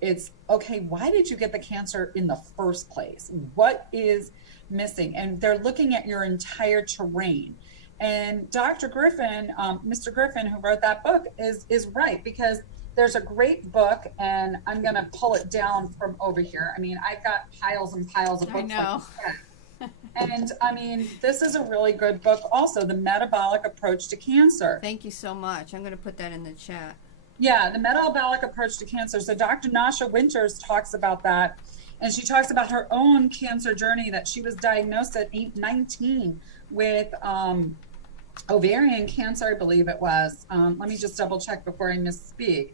It's, okay, why did you get the cancer in the first place? What is missing? And they're looking at your entire terrain. And Dr. Griffin, Mr. Griffin, who wrote that book, is right, because there's a great book, and I'm going to pull it down from over here. I mean, I've got piles and piles of books. I know. Like that. And I mean, this is a really good book also, The Metabolic Approach to Cancer. Thank you so much. I'm going to put that in the chat. Yeah, The Metabolic Approach to Cancer. So Dr. Nasha Winters talks about that. And she talks about her own cancer journey, that she was diagnosed at 19 with ovarian cancer, I believe it was. Let me just double check before I misspeak.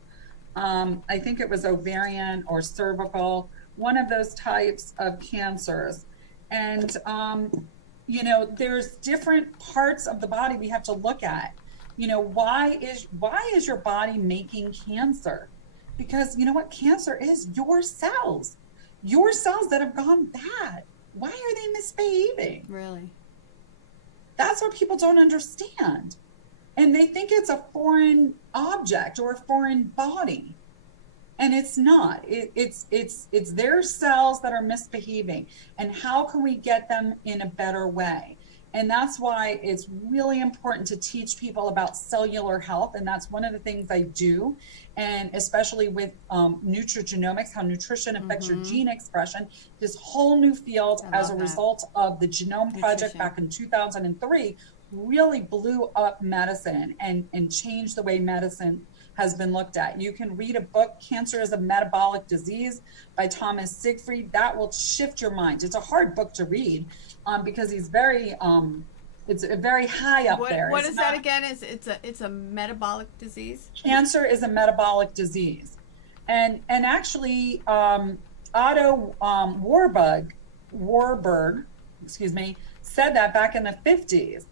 I think it was ovarian or cervical, one of those types of cancers. And, you know, there's different parts of the body we have to look at. You know, why is your body making cancer? Because you know what cancer is? Your cells that have gone bad. Why are they misbehaving? Really? That's what people don't understand. And they think it's a foreign object or a foreign body. And it's not. It's their cells that are misbehaving. And how can we get them in a better way? And that's why it's really important to teach people about cellular health. And that's one of the things I do. And especially with nutrigenomics, how nutrition affects your gene expression, this whole new field as a result of the Genome Project back in 2003 really blew up medicine and changed the way medicine has been looked at. You can read a book, Cancer is a Metabolic Disease by Thomas Siegfried. That will shift your mind. It's a hard book to read because he's very, it's very high up there. What is that again? It's a metabolic disease? Cancer is a metabolic disease. And actually, Otto Warburg, said that back in the 50s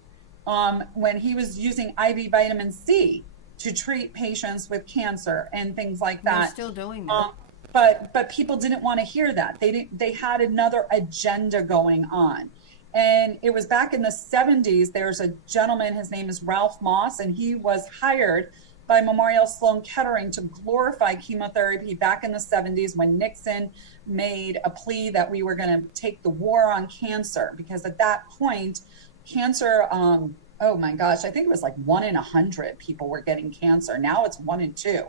when he was using IV vitamin C to treat patients with cancer and things like that. They're still doing that. But people didn't want to hear that. They had another agenda going on. And it was back in the 70s, there's a gentleman, his name is Ralph Moss, and he was hired by Memorial Sloan Kettering to glorify chemotherapy back in the 70s when Nixon made a plea that we were going to take the war on cancer, because at that point, cancer, oh my gosh, I think it was like 1 in 100 people were getting cancer. Now it's 1 in 2.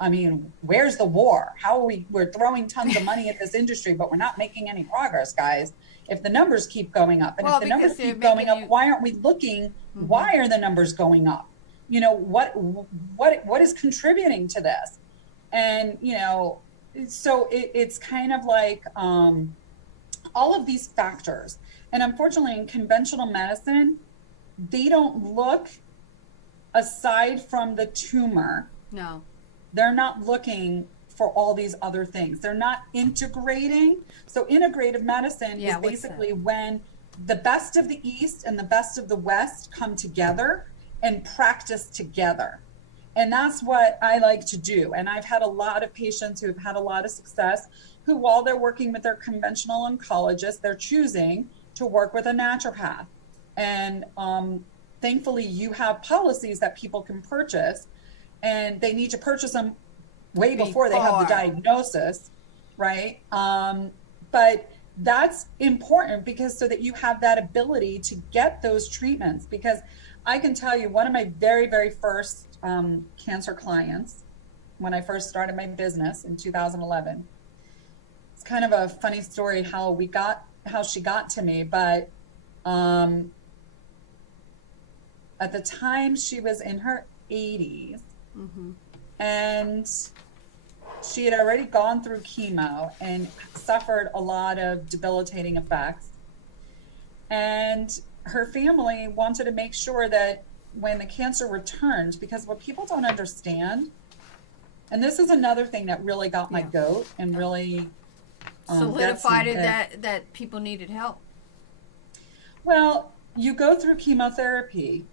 I mean, where's the war? How are we're throwing tons of money at this industry, but we're not making any progress, guys. If the numbers keep going up, and if the numbers keep going up, why aren't we looking? Why are the numbers going up? You know, what is contributing to this? And, you know, so it's kind of like all of these factors. And unfortunately, in conventional medicine, they don't look aside from the tumor. No. They're not looking for all these other things. They're not integrating. So integrative medicine is basically when the best of the East and the best of the West come together and practice together. And that's what I like to do. And I've had a lot of patients who have had a lot of success who, while they're working with their conventional oncologist, they're choosing to work with a naturopath. And thankfully, you have policies that people can purchase, and they need to purchase them way before they have the diagnosis, right? But that's important because so that you have that ability to get those treatments. Because I can tell you, one of my very, very first cancer clients, when I first started my business in 2011, it's kind of a funny story how she got to me, but at the time she was in her 80s. And she had already gone through chemo and suffered a lot of debilitating effects. And her family wanted to make sure that when the cancer returned, because what people don't understand, and this is another thing that really got my goat and really solidified it that people needed help. Well, you go through chemotherapy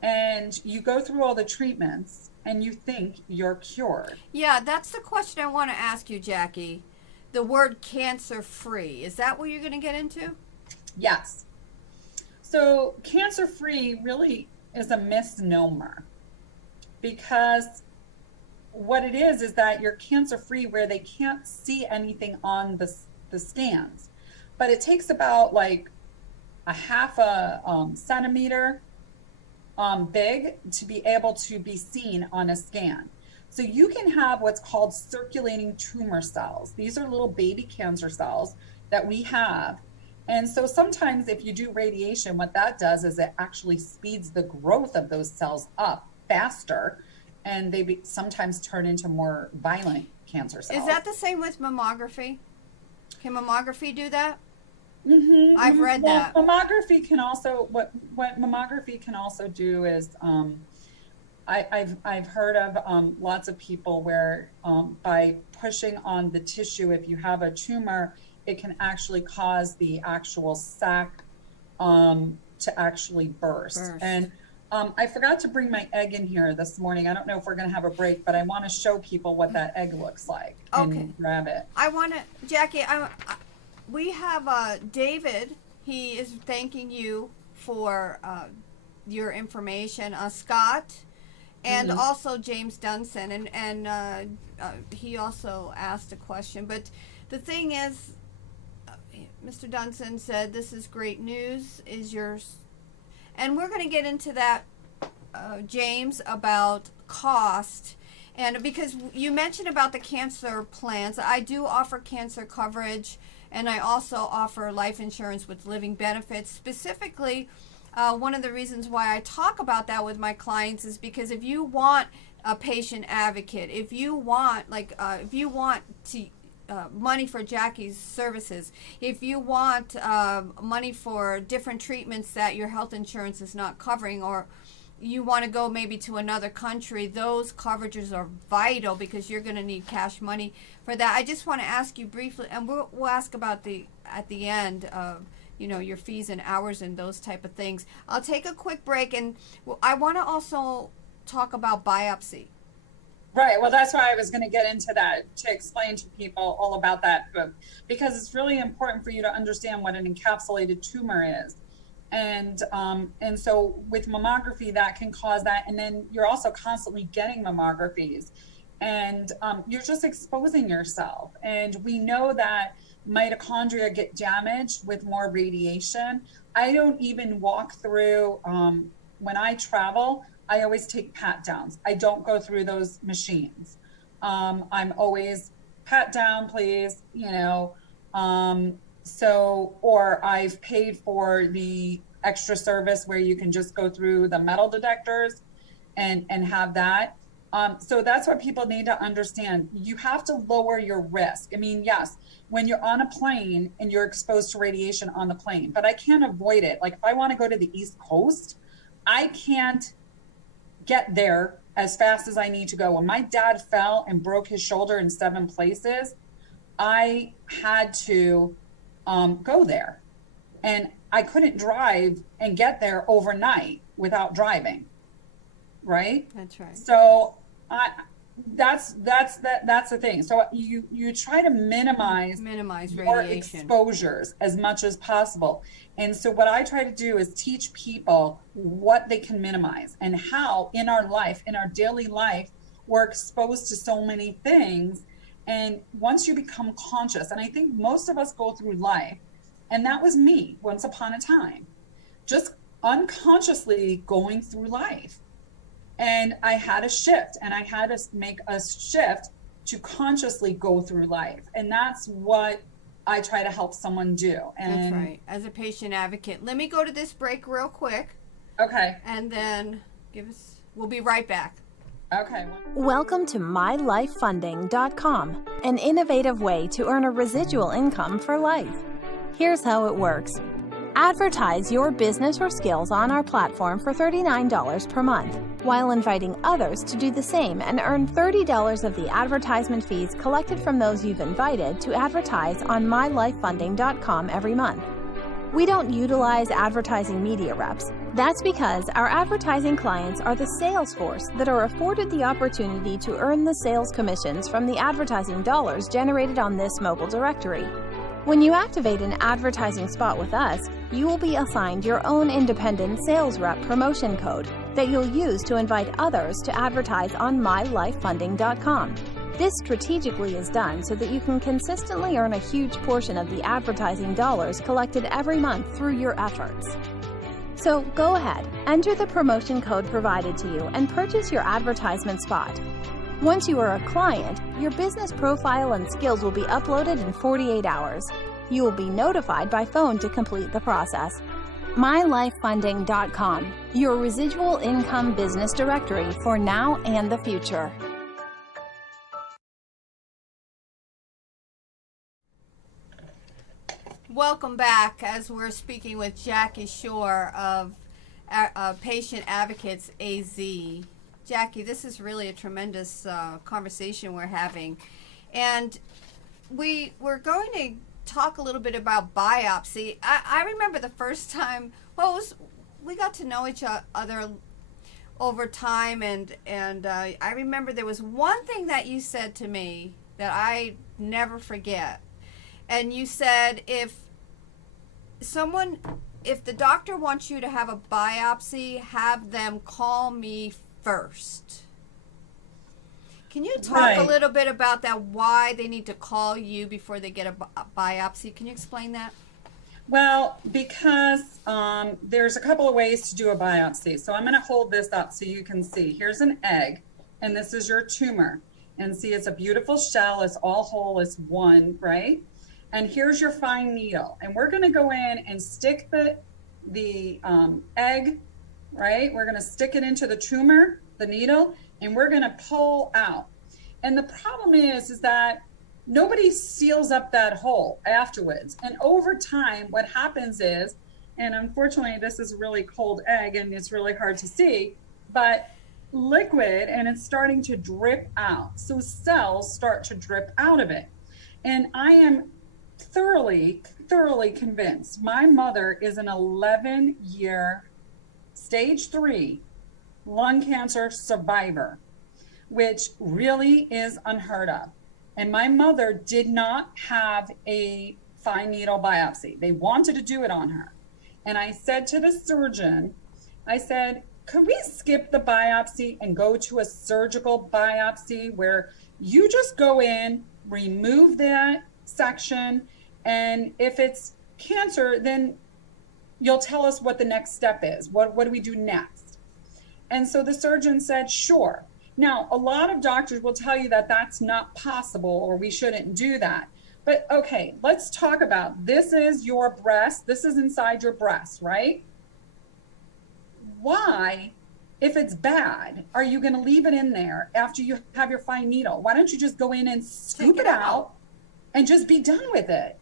and you go through all the treatments and you think you're cured. Yeah, that's the question I want to ask you, Jackie. The word cancer-free, is that what you're going to get into? Yes. So cancer-free really is a misnomer, because what it is that you're cancer-free where they can't see anything on the scans. But it takes about like a half a centimeter big to be able to be seen on a scan. So you can have what's called circulating tumor cells. These are little baby cancer cells that we have. And so sometimes if you do radiation, what that does is it actually speeds the growth of those cells up faster, and they sometimes turn into more violent cancer cells. Is that the same with mammography? Can mammography do that? Mm-hmm, I've read that. Mammography can also, what mammography can also do is, I've heard of lots of people where by pushing on the tissue, if you have a tumor, it can actually cause the actual sac to actually burst. And I forgot to bring my egg in here this morning. I don't know if we're going to have a break, but I want to show people what that egg looks like. Okay. And grab it. I want to, Jackie, we have David. He is thanking you for your information. Scott. And also James Dunson, and he also asked a question. But the thing is, Mr. Dunson said, this is great news, is yours. And we're going to get into that, James, about cost. And because you mentioned about the cancer plans, I do offer cancer coverage, and I also offer life insurance with living benefits. Specifically, one of the reasons why I talk about that with my clients is because if you want a patient advocate, if you want to money for Jackie's services, if you want money for different treatments that your health insurance is not covering, or you want to go maybe to another country, those coverages are vital because you're going to need cash money for that. I just want to ask you briefly, and we'll ask about at the end of your fees and hours and those type of things. I'll take a quick break, and I want to also talk about biopsy. Right. Well, that's why I was going to get into that, to explain to people all about that, because it's really important for you to understand what an encapsulated tumor is. And so with mammography, that can cause that. And then you're also constantly getting mammographies, and you're just exposing yourself. And we know that mitochondria get damaged with more radiation. I don't even walk through, when I travel, I always take pat downs. I don't go through those machines. I'm always pat down, please, or I've paid for the extra service where you can just go through the metal detectors and have that. So that's what people need to understand. You have to lower your risk. I mean, yes, when you're on a plane and you're exposed to radiation on the plane, but I can't avoid it. Like if I want to go to the East Coast, I can't get there as fast as I need to go. When my dad fell and broke his shoulder in 7 places, I had to go there. And I couldn't drive and get there overnight without driving. Right? That's right. So that's the thing. So you try to minimize your radiation exposures as much as possible. And so what I try to do is teach people what they can minimize and how in our life, in our daily life, we're exposed to so many things. And once you become conscious, and I think most of us go through life, and that was me once upon a time, just unconsciously going through life. And I had a shift, and I had to make a shift to consciously go through life. And that's what I try to help someone do. And that's right. As a patient advocate. Let me go to this break real quick. Okay. And then we'll be right back. Okay. Welcome to MyLifeFunding.com, an innovative way to earn a residual income for life. Here's how it works. Advertise your business or skills on our platform for $39 per month, while inviting others to do the same and earn $30 of the advertisement fees collected from those you've invited to advertise on MyLifeFunding.com every month. We don't utilize advertising media reps. That's because our advertising clients are the sales force that are afforded the opportunity to earn the sales commissions from the advertising dollars generated on this mobile directory. When you activate an advertising spot with us, you will be assigned your own independent sales rep promotion code that you'll use to invite others to advertise on MyLifeFunding.com. This strategically is done so that you can consistently earn a huge portion of the advertising dollars collected every month through your efforts. So go ahead, enter the promotion code provided to you and purchase your advertisement spot. Once you are a client, your business profile and skills will be uploaded in 48 hours. You will be notified by phone to complete the process. MyLifeFunding.com, your residual income business directory for now and the future. Welcome back as we're speaking with Jackie Shore of Patient Advocates AZ. Jackie, this is really a tremendous conversation we're having. And we're going to talk a little bit about biopsy. I remember the first time, we got to know each other over time, and I remember there was one thing that you said to me that I never forget. And you said, if the doctor wants you to have a biopsy, have them call me first. Can you talk a little bit about that, why they need to call you before they get a biopsy? Can you explain that? Well, because there's a couple of ways to do a biopsy. So I'm going to hold this up so you can see. Here's an egg, and this is your tumor. And see, it's a beautiful shell. It's all whole. It's one, right? And here's your fine needle. And we're going to go in and stick the egg, right? We're going to stick it into the tumor, the needle, and we're going to pull out. And the problem is that nobody seals up that hole afterwards. And over time, what happens is, and unfortunately, this is a really cold egg and it's really hard to see, but liquid, and it's starting to drip out. So cells start to drip out of it. And I am thoroughly convinced my mother is an 11-year stage 3 lung cancer survivor, which really is unheard of. And my mother did not have a fine needle biopsy. They wanted to do it on her. And I said to the surgeon, I said, could we skip the biopsy and go to a surgical biopsy where you just go in, remove that section, and if it's cancer, then you'll tell us what the next step is. What do we do next? And so the surgeon said, sure. Now, a lot of doctors will tell you that that's not possible or we shouldn't do that. But okay, let's talk about, this is your breast. This is inside your breast, right? Why, if it's bad, are you going to leave it in there after you have your fine needle? Why don't you just go in and scoop it out and just be done with it,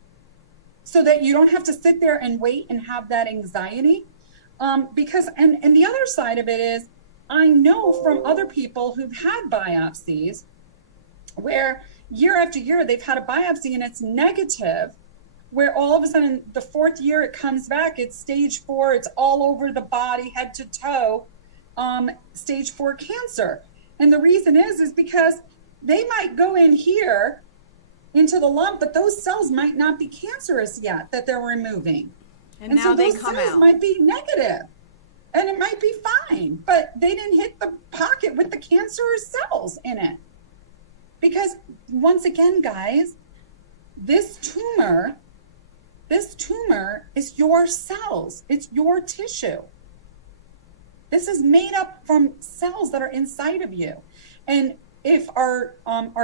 so that you don't have to sit there and wait and have that anxiety? Because the other side of it is, I know from other people who've had biopsies where year after year they've had a biopsy and it's negative, where all of a sudden the 4th year it comes back, it's stage 4, it's all over the body, head to toe, stage 4 cancer. And the reason is because they might go in here into the lump, but those cells might not be cancerous yet that they're removing. And now so those cells might be negative. And it might be fine, but they didn't hit the pocket with the cancerous cells in it. Because once again, guys, this tumor is your cells. It's your tissue. This is made up from cells that are inside of you. And if our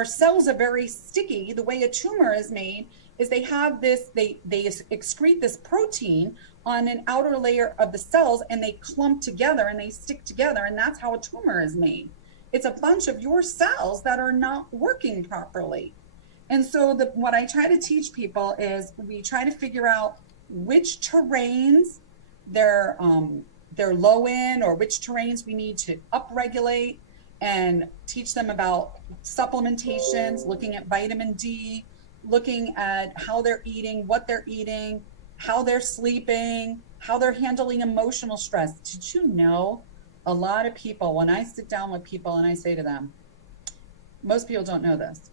cells are very sticky, the way a tumor is made is they have this, they excrete this protein on an outer layer of the cells, and they clump together and they stick together, and that's how a tumor is made. It's a bunch of your cells that are not working properly. And so what I try to teach people is we try to figure out which terrains they're low in, or which terrains we need to upregulate, and teach them about supplementations, looking at vitamin D, looking at how they're eating, what they're eating, how they're sleeping, how they're handling emotional stress. Did you know a lot of people, when I sit down with people and I say to them, most people don't know this,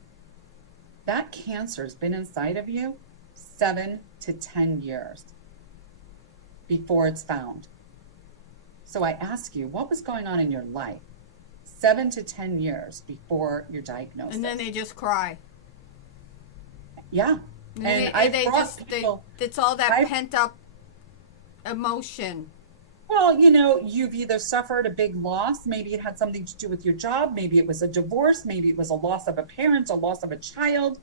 that cancer's been inside of you 7 to 10 years before it's found. So I ask you, what was going on in your life 7 to 10 years before your diagnosis? And then they just cry. Yeah. It's all that pent up emotion. Well, you've either suffered a big loss. Maybe it had something to do with your job. Maybe it was a divorce. Maybe it was a loss of a parent, a loss of a child.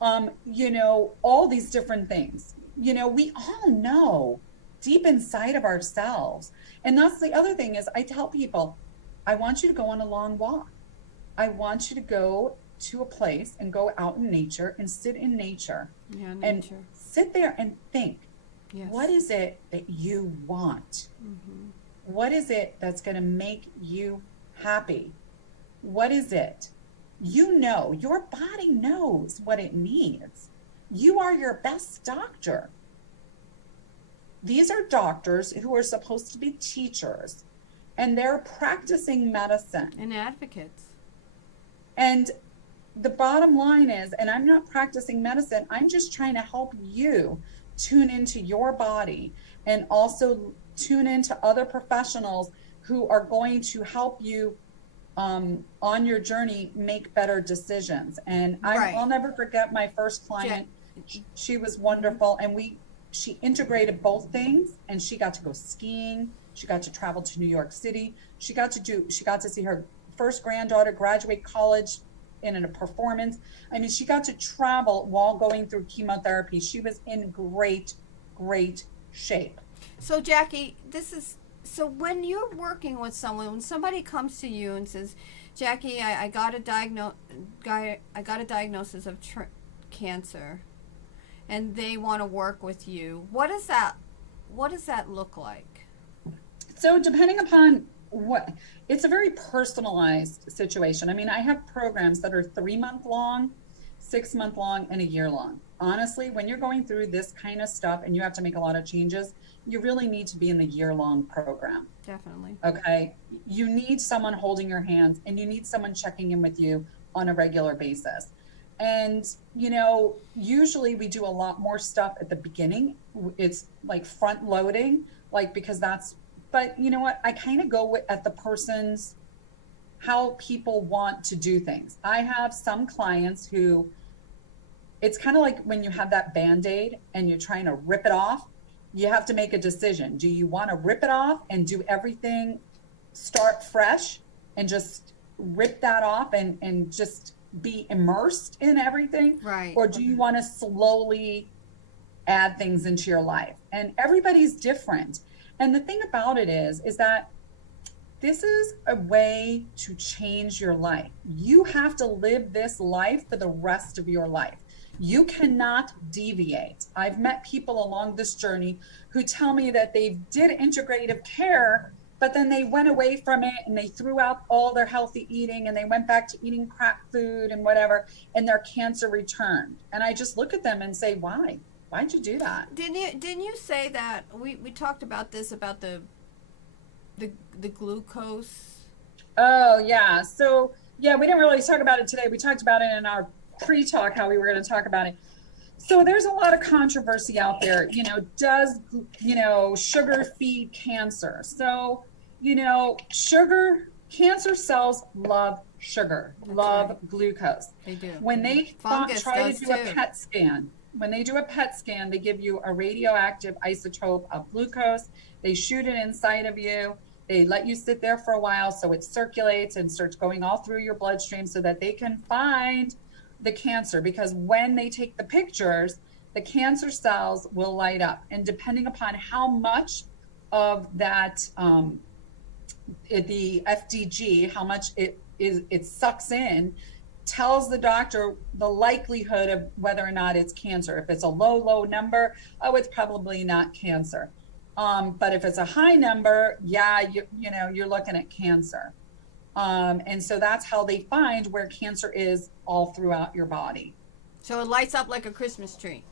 All these different things. We all know deep inside of ourselves. And that's the other thing is I tell people, I want you to go on a long walk. I want you to go to a place and go out in nature and sit in nature. Yeah, nature. And sit there and think. Yes. What is it that you want? Mm-hmm. What is it that's going to make you happy? What is it? Your body knows what it needs. You are your best doctor. These are doctors who are supposed to be teachers, and they're practicing medicine. And advocates. And the bottom line is, and I'm not practicing medicine, I'm just trying to help you tune into your body and also tune into other professionals who are going to help you on your journey make better decisions. And I'll never forget my first client. She was wonderful, and she integrated both things, and she got to go skiing. She got to travel to New York City. She got to see her first granddaughter graduate college in a performance. I mean, she got to travel while going through chemotherapy. She was in great, great shape. So Jackie, so when you're working with someone, when somebody comes to you and says, Jackie, I got a diagnosis of cancer, and they want to work with you, what does that look like? So depending upon it's a very personalized situation. I mean, I have programs that are 3-month long, 6-month long, and a year long. Honestly, when you're going through this kind of stuff and you have to make a lot of changes, you really need to be in the year-long program. Definitely. Okay. You need someone holding your hands, and you need someone checking in with you on a regular basis. And, usually we do a lot more stuff at the beginning. It's like front loading, but you know what? I kind of go at the person's, how people want to do things. I have some clients who, it's kind of like when you have that Band-Aid and you're trying to rip it off, you have to make a decision. Do you want to rip it off and do everything, start fresh and just rip that off and just be immersed in everything? Right. Or do you want to slowly add things into your life? And everybody's different. And the thing about it is that this is a way to change your life. You have to live this life for the rest of your life. You cannot deviate. I've met people along this journey who tell me that they did integrative care, but then they went away from it and they threw out all their healthy eating and they went back to eating crap food and whatever, and their cancer returned. And I just look at them and say, why? Why'd you do that? Didn't you say that we talked about this, about the glucose? Oh yeah. So yeah, we didn't really talk about it today. We talked about it in our pre-talk, how we were going to talk about it. So there's a lot of controversy out there. Does sugar feed cancer? So sugar, cancer cells love sugar, love glucose. They do. When they try to do a PET scan. When they do a PET scan, they give you a radioactive isotope of glucose. They shoot it inside of you. They let you sit there for a while so it circulates and starts going all through your bloodstream so that they can find the cancer. Because when they take the pictures, the cancer cells will light up. And depending upon how much of that, the FDG, how much it sucks in, tells the doctor the likelihood of whether or not it's cancer. If it's a low number, it's probably not cancer. But if it's a high number, you're looking at cancer. And so that's how they find where cancer is all throughout your body. So it lights up like a Christmas tree.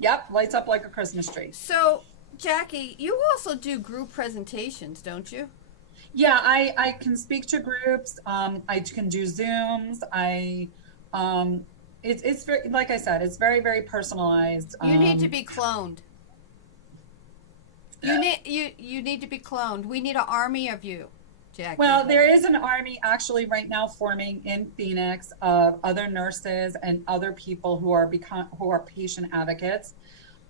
Yep, lights up like a Christmas tree. So, Jackie, you also do group presentations, don't you? Yeah, I can speak to groups. I can do Zooms. It's very, like I said, it's very, very personalized. You need to be cloned. You need to be cloned. We need an army of you, Jackie. Well, there is an army actually right now forming in Phoenix of other nurses and other people who are patient advocates.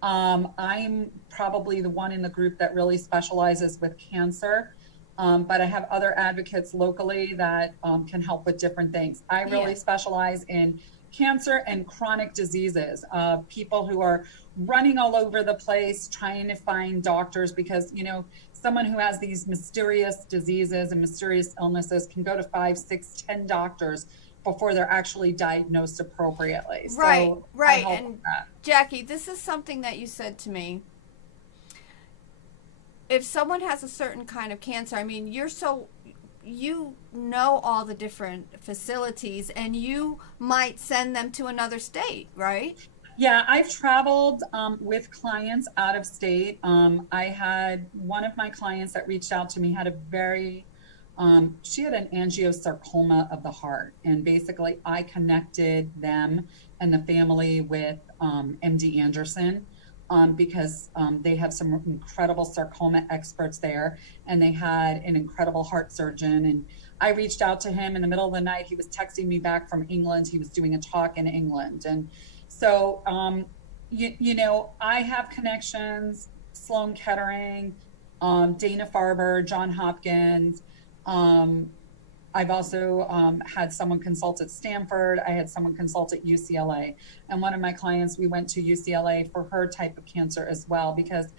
I'm probably the one in the group that really specializes with cancer. But I have other advocates locally that can help with different things. I really specialize in cancer and chronic diseases, people who are running all over the place trying to find doctors because, you know, someone who has these mysterious diseases and mysterious illnesses can go to 5, 6, 10 doctors before they're actually diagnosed appropriately. Right, So right. I help And with that. Jackie, this is something that you said to me. If someone has a certain kind of cancer, I mean, you know all the different facilities, and you might send them to another state, right? Yeah, I've traveled with clients out of state. I had one of my clients that reached out to me had a very, she had an angiosarcoma of the heart. And basically I connected them and the family with MD Anderson because they have some incredible sarcoma experts there. And they had an incredible heart surgeon. And I reached out to him in the middle of the night. He was texting me back from England. He was doing a talk in England. And so, you know, I have connections, Sloan Kettering, Dana-Farber, John Hopkins. I've also had someone consult at Stanford. I had someone consult at UCLA. And one of my clients, we went to UCLA for her type of cancer as well. Because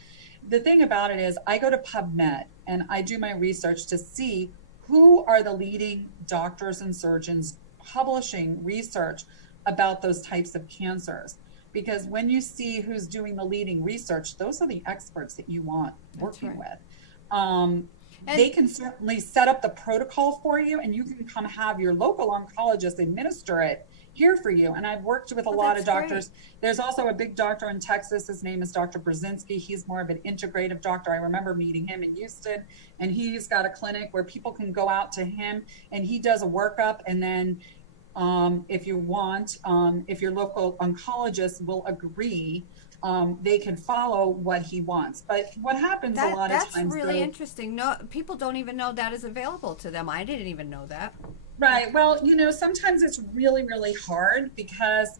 the thing about it is I go to PubMed and I do my research to see who are the leading doctors and surgeons publishing research about those types of cancers. Because when you see who's doing the leading research, those are the experts that you want working with. They can certainly set up the protocol for you, and you can come have your local oncologist administer it here for you. And I've worked with a lot of doctors. Great. There's also a big doctor in Texas. His name is Dr. Brzezinski. He's more of an integrative doctor. I remember meeting him in Houston, and he's got a clinic where people can go out to him, and he does a workup, and then if you want, if your local oncologist will agree, they can follow what he wants. But what happens a lot of times... That's really interesting. No, people don't even know that is available to them. I didn't even know that. Right. Well, you know, sometimes it's really, really hard because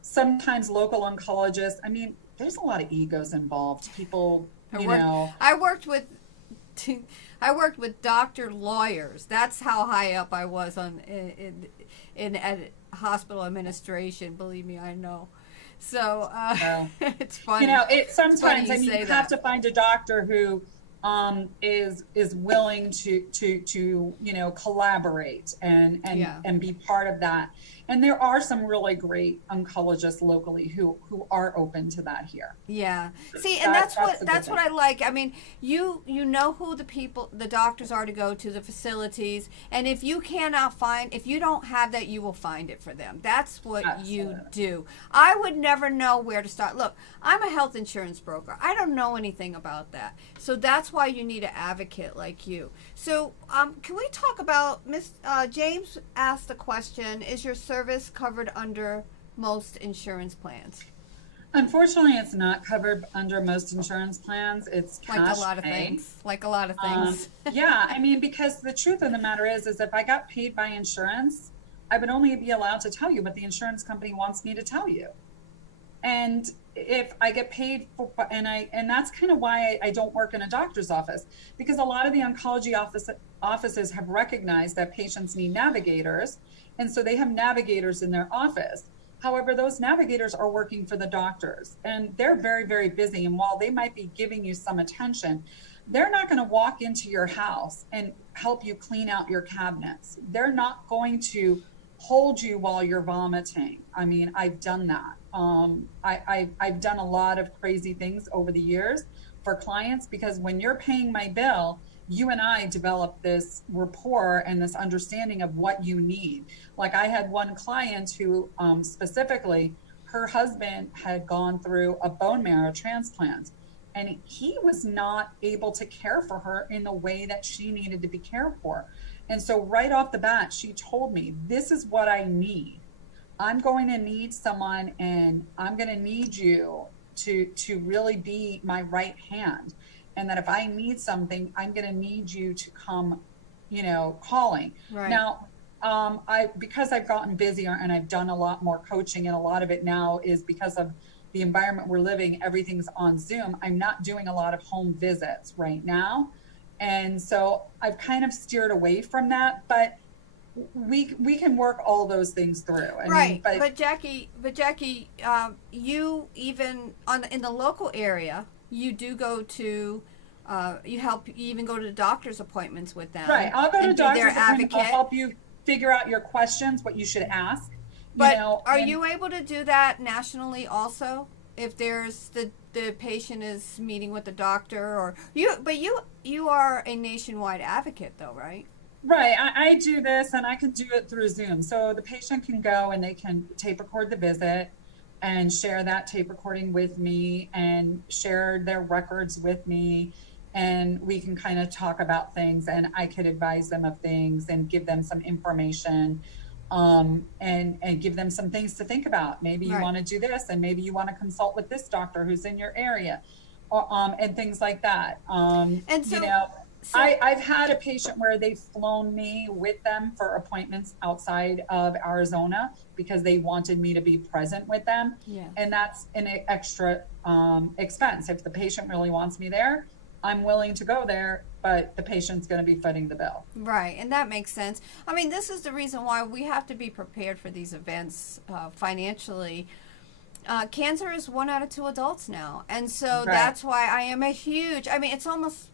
sometimes local oncologists, I mean, there's a lot of egos involved. People, I worked with doctor lawyers. That's how high up I was in hospital administration. Believe me, I know. So it's funny. You know, sometimes I mean, you have to find a doctor who is willing to collaborate and be part of that. And there are some really great oncologists locally who are open to that here. Yeah. See, and that's what I like. I mean, you know who the doctors are to go to, the facilities, and if you don't have that, you will find it for them. That's what you do. I would never know where to start. Look, I'm a health insurance broker. I don't know anything about that. So that's why you need an advocate like you. So can we talk about, James asked the question, is your service covered under most insurance plans? Unfortunately, it's not covered under most insurance plans. It's cash like a lot of pay. things. Like a lot of things. Yeah, I mean, because the truth of the matter is if I got paid by insurance, I would only be allowed to tell you what the insurance company wants me to tell you. And if I get paid for, and that's kind of why I don't work in a doctor's office, because a lot of the oncology offices have recognized that patients need navigators, and so they have navigators in their office. However, those navigators are working for the doctors, and they're very, very busy. And while they might be giving you some attention, they're not going to walk into your house and help you clean out your cabinets. They're not going to hold you while you're vomiting. I mean, I've done that. I've done a lot of crazy things over the years for clients, because when you're paying my bill, you and I develop this rapport and this understanding of what you need. Like I had one client who specifically, her husband had gone through a bone marrow transplant, and he was not able to care for her in the way that she needed to be cared for. And so right off the bat, she told me, this is what I need. I'm going to need someone, and I'm going to need you to really be my right hand. And that if I need something, I'm going to need you to come, calling. Right. Now, because I've gotten busier and I've done a lot more coaching, and a lot of it now is because of the environment we're living, everything's on Zoom. I'm not doing a lot of home visits right now. And so I've kind of steered away from that, but we can work all those things through. I mean, but Jackie, you even in the local area, you do go to, you even go to doctor's appointments with them. Right, I'll go to doctor's appointments. I'll advocate. help you figure out your questions, what you should ask. But are you able to do that nationally also? If there's the patient is meeting with the doctor, or you are a nationwide advocate though, right? Right, I do this, and I can do it through Zoom. So the patient can go and they can tape record the visit and share that tape recording with me and share their records with me. And we can kind of talk about things, and I could advise them of things and give them some information, and give them some things to think about. Maybe you want to do this, and maybe you want to consult with this doctor who's in your area, and things like that. And so, I've had a patient where they've flown me with them for appointments outside of Arizona because they wanted me to be present with them. Yeah. And that's an extra expense. If the patient really wants me there, I'm willing to go there, but the patient's going to be footing the bill. Right, and that makes sense. I mean, this is the reason why we have to be prepared for these events financially. Cancer is 1 out of 2 adults now, and so that's why I am it's almost,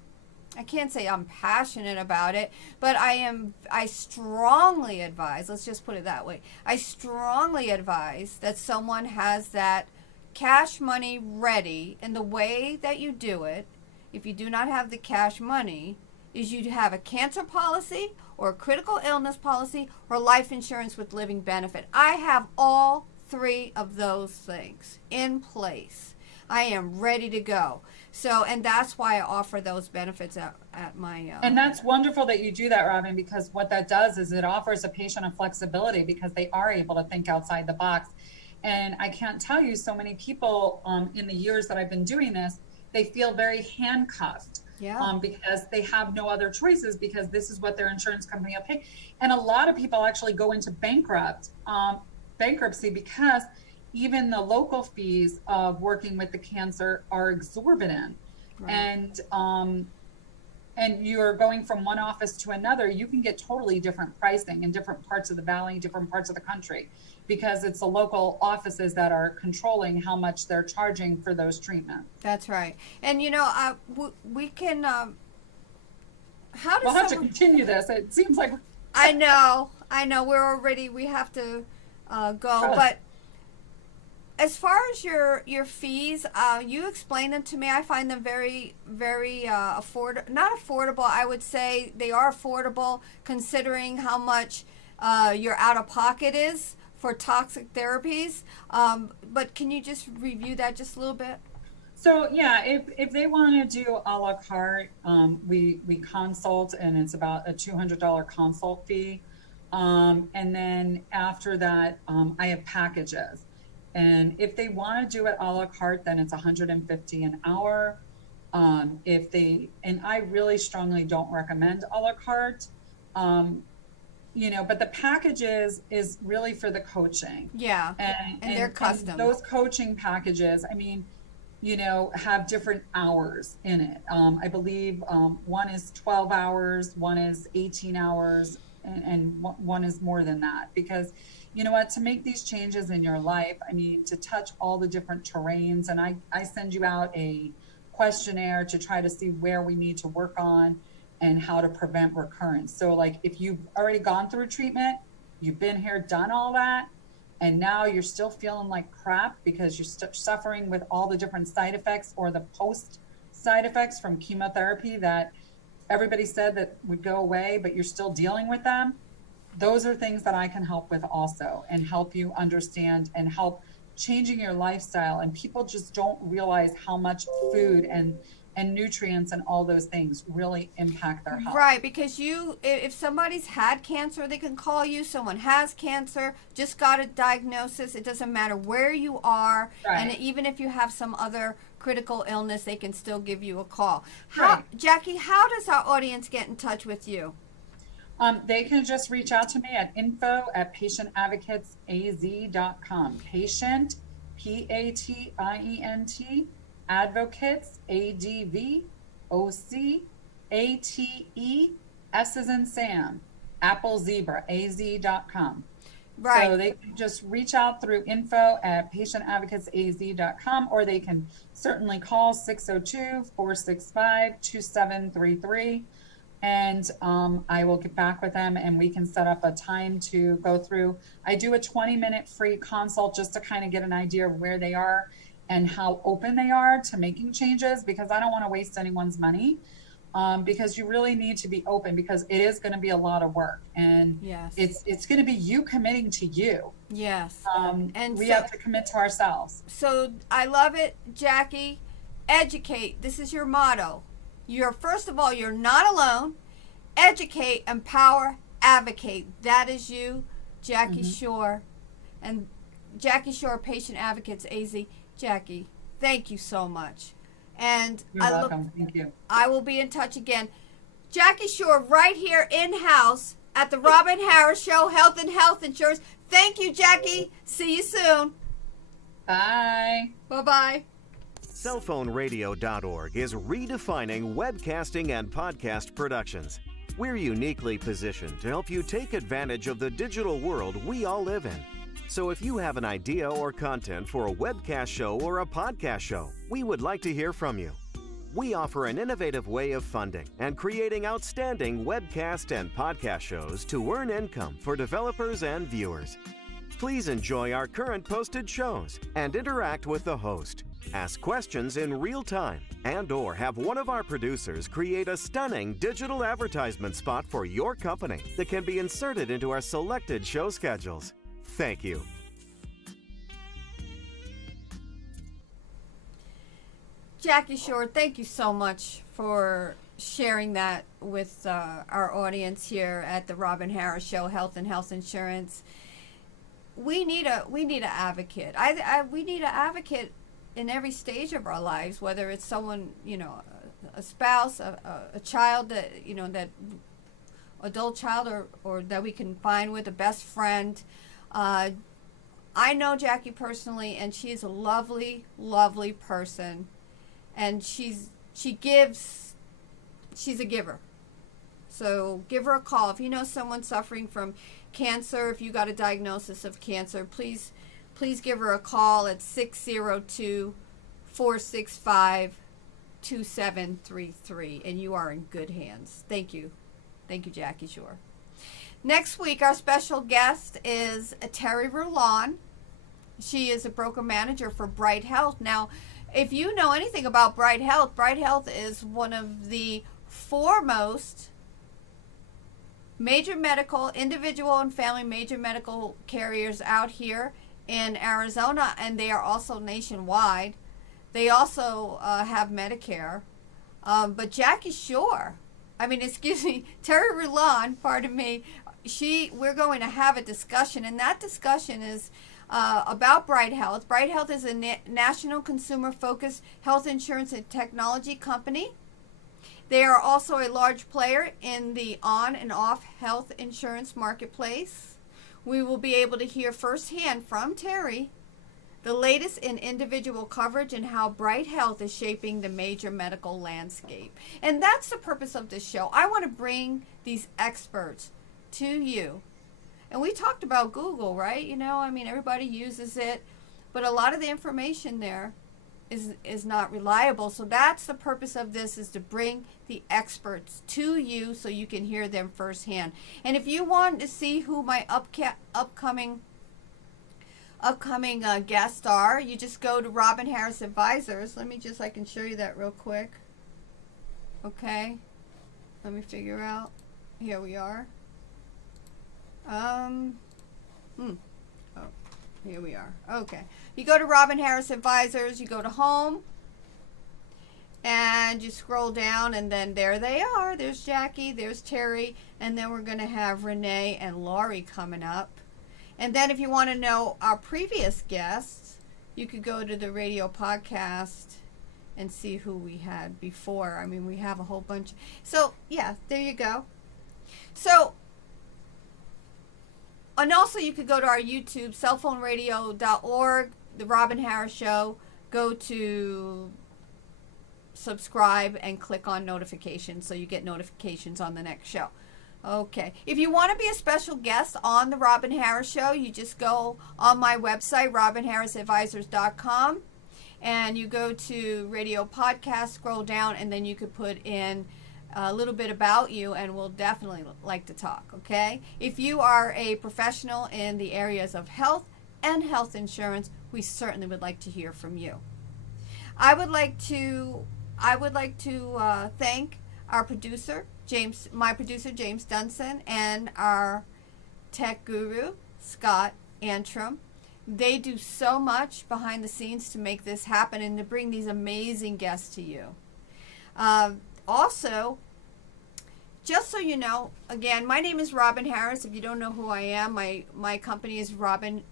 I can't say I'm passionate about it, but I strongly advise, let's just put it that way, I strongly advise that someone has that cash money ready, and the way that you do it, if you do not have the cash money, is you have a cancer policy or a critical illness policy or life insurance with living benefit. I have all 3 of those things in place. I am ready to go. So, and that's why I offer those benefits at my... And that's wonderful that you do that, Robin, because what that does is it offers a patient a flexibility because they are able to think outside the box. And I can't tell you, so many people in the years that I've been doing this, they feel very handcuffed because they have no other choices because this is what their insurance company will pay. And a lot of people actually go into bankruptcy because even the local fees of working with the cancer are exorbitant. Right. And you're going from one office to another, you can get totally different pricing in different parts of the valley, different parts of the country, because it's the local offices that are controlling how much they're charging for those treatments. That's right. And we can, we'll have to continue this. It seems like... I know, we have to go, but as far as your fees, you explain them to me. I find them very, very not affordable. I would say they are affordable considering how much your out-of-pocket is for toxic therapies. But can you just review that just a little bit? So yeah, if they want to do a la carte, we consult, and it's about a $200 consult fee. And then after that, I have packages. And if they want to do it a la carte, then it's $150 an hour. And I really strongly don't recommend a la carte, but the packages is really for the coaching. Yeah, and they're custom. And those coaching packages, have different hours in it. I believe one is 12 hours, one is 18 hours, and one is more than that. Because you know what, to make these changes in your life, to touch all the different terrains, and I send you out a questionnaire to try to see where we need to work on and how to prevent recurrence. So like if you've already gone through treatment, you've been here, done all that, and now you're still feeling like crap because you're suffering with all the different side effects or the post side effects from chemotherapy that everybody said that would go away, but you're still dealing with them. Those are things that I can help with also, and help you understand and help changing your lifestyle. And people just don't realize how much food and nutrients and all those things really impact their health. Right, because if somebody's had cancer, they can call you. Someone has cancer, just got a diagnosis. It doesn't matter where you are. Right. And even if you have some other critical illness, they can still give you a call. Jackie, how does our audience get in touch with you? They can just reach out to me at info@patientadvocatesaz.com. Patient, PATIENT, advocates, ADVOCATE, S as in Sam, Apple Zebra, AZ.com. Right. So they can just reach out through info@patientadvocatesaz.com, or they can certainly call 602-465-2733. And I will get back with them and we can set up a time to go through. I do a 20-minute free consult just to kind of get an idea of where they are and how open they are to making changes, because I don't want to waste anyone's money. Because you really need to be open, because it is going to be a lot of work, and Yes. it's going to be you committing to you. Yes. And we have to commit to ourselves. So I love it, Jackie. Educate. This is your motto. First of all, you're not alone. Educate, empower, advocate. That is you, Jackie Shore. And Jackie Shore, Patient Advocates AZ. Jackie, thank you so much. And You're welcome. Thank you. I will be in touch again. Jackie Shore, right here in-house at the Robin Harris Show, Health and Health Insurance. Thank you, Jackie. See you soon. Bye. Bye-bye. Cellphoneradio.org is redefining webcasting and podcast productions. We're uniquely positioned to help you take advantage of the digital world we all live in. So if you have an idea or content for a webcast show or a podcast show, we would like to hear from you. We offer an innovative way of funding and creating outstanding webcast and podcast shows to earn income for developers and viewers. Please enjoy our current posted shows and interact with the host. Ask questions in real time and/or have one of our producers create a stunning digital advertisement spot for your company that can be inserted into our selected show schedules. Thank you. Jackie Shore, thank you so much for sharing that with our audience here at the Robin Harris Show, Health and Health Insurance. We need an advocate. We need an advocate in every stage of our lives, whether it's someone, a spouse, a child that, that adult child or that we can find with a best friend. I know Jackie personally, and she's a lovely, lovely person, and she's a giver. So give her a call. If you know someone suffering from cancer, if you got a diagnosis of cancer, please give her a call at 602-465-2733, and you are in good hands. Thank you, Jackie Shore. Next week, our special guest is Terry Rulon. She is a broker manager for Bright Health. Now, if you know anything about Bright Health is one of the foremost major medical, individual and family major medical carriers out here in Arizona, and they are also nationwide. They also have Medicare. But Jackie Shore, Terry Rulon, pardon me, we're going to have a discussion, and that discussion is about Bright Health. Bright Health is a national consumer-focused health insurance and technology company. They are also a large player in the on and off health insurance marketplace. We will be able to hear firsthand from Terry the latest in individual coverage and how Bright Health is shaping the major medical landscape. And that's the purpose of this show. I want to bring these experts to you. And we talked about Google, right? Everybody uses it, but a lot of the information there is not reliable. So that's the purpose of this, is to bring the experts to you so you can hear them firsthand. And if you want to see who my upcoming guests are, you just go to Robin Harris Advisors. I can show you that real quick. Okay. Let me figure out. Here we are. Here we are. Okay. You go to Robin Harris Advisors, you go to Home, and you scroll down, and then there they are. There's Jackie, there's Terry, and then we're going to have Renee and Laurie coming up. And then if you want to know our previous guests, you could go to the radio podcast and see who we had before. We have a whole bunch. So, yeah, there you go. So, and also you could go to our YouTube, cellphoneradio.org. the Robin Harris Show, go to subscribe and click on notifications so you get notifications on the next show. Okay. If you want to be a special guest on the Robin Harris Show, you just go on my website, robinharrisadvisors.com, and you go to radio podcast, scroll down, and then you could put in a little bit about you, and we'll definitely like to talk, okay? If you are a professional in the areas of health and health insurance, we certainly would like to hear from you. I would like to thank our producer, my producer, James Dunson, and our tech guru, Scott Antrim. They do so much behind the scenes to make this happen and to bring these amazing guests to you. Also, just so you know, again, my name is Robin Harris. If you don't know who I am, my company is Robin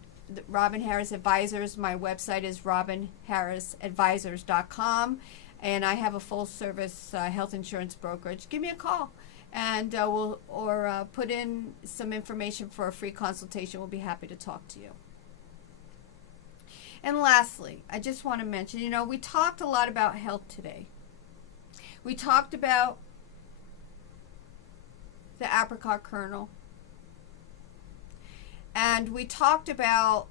Harris Advisors. My website is robinharrisadvisors.com. And I have a full-service health insurance brokerage. Give me a call, and we'll put in some information for a free consultation. We'll be happy to talk to you. And lastly, I just want to mention, we talked a lot about health today. We talked about the apricot kernel, and we talked about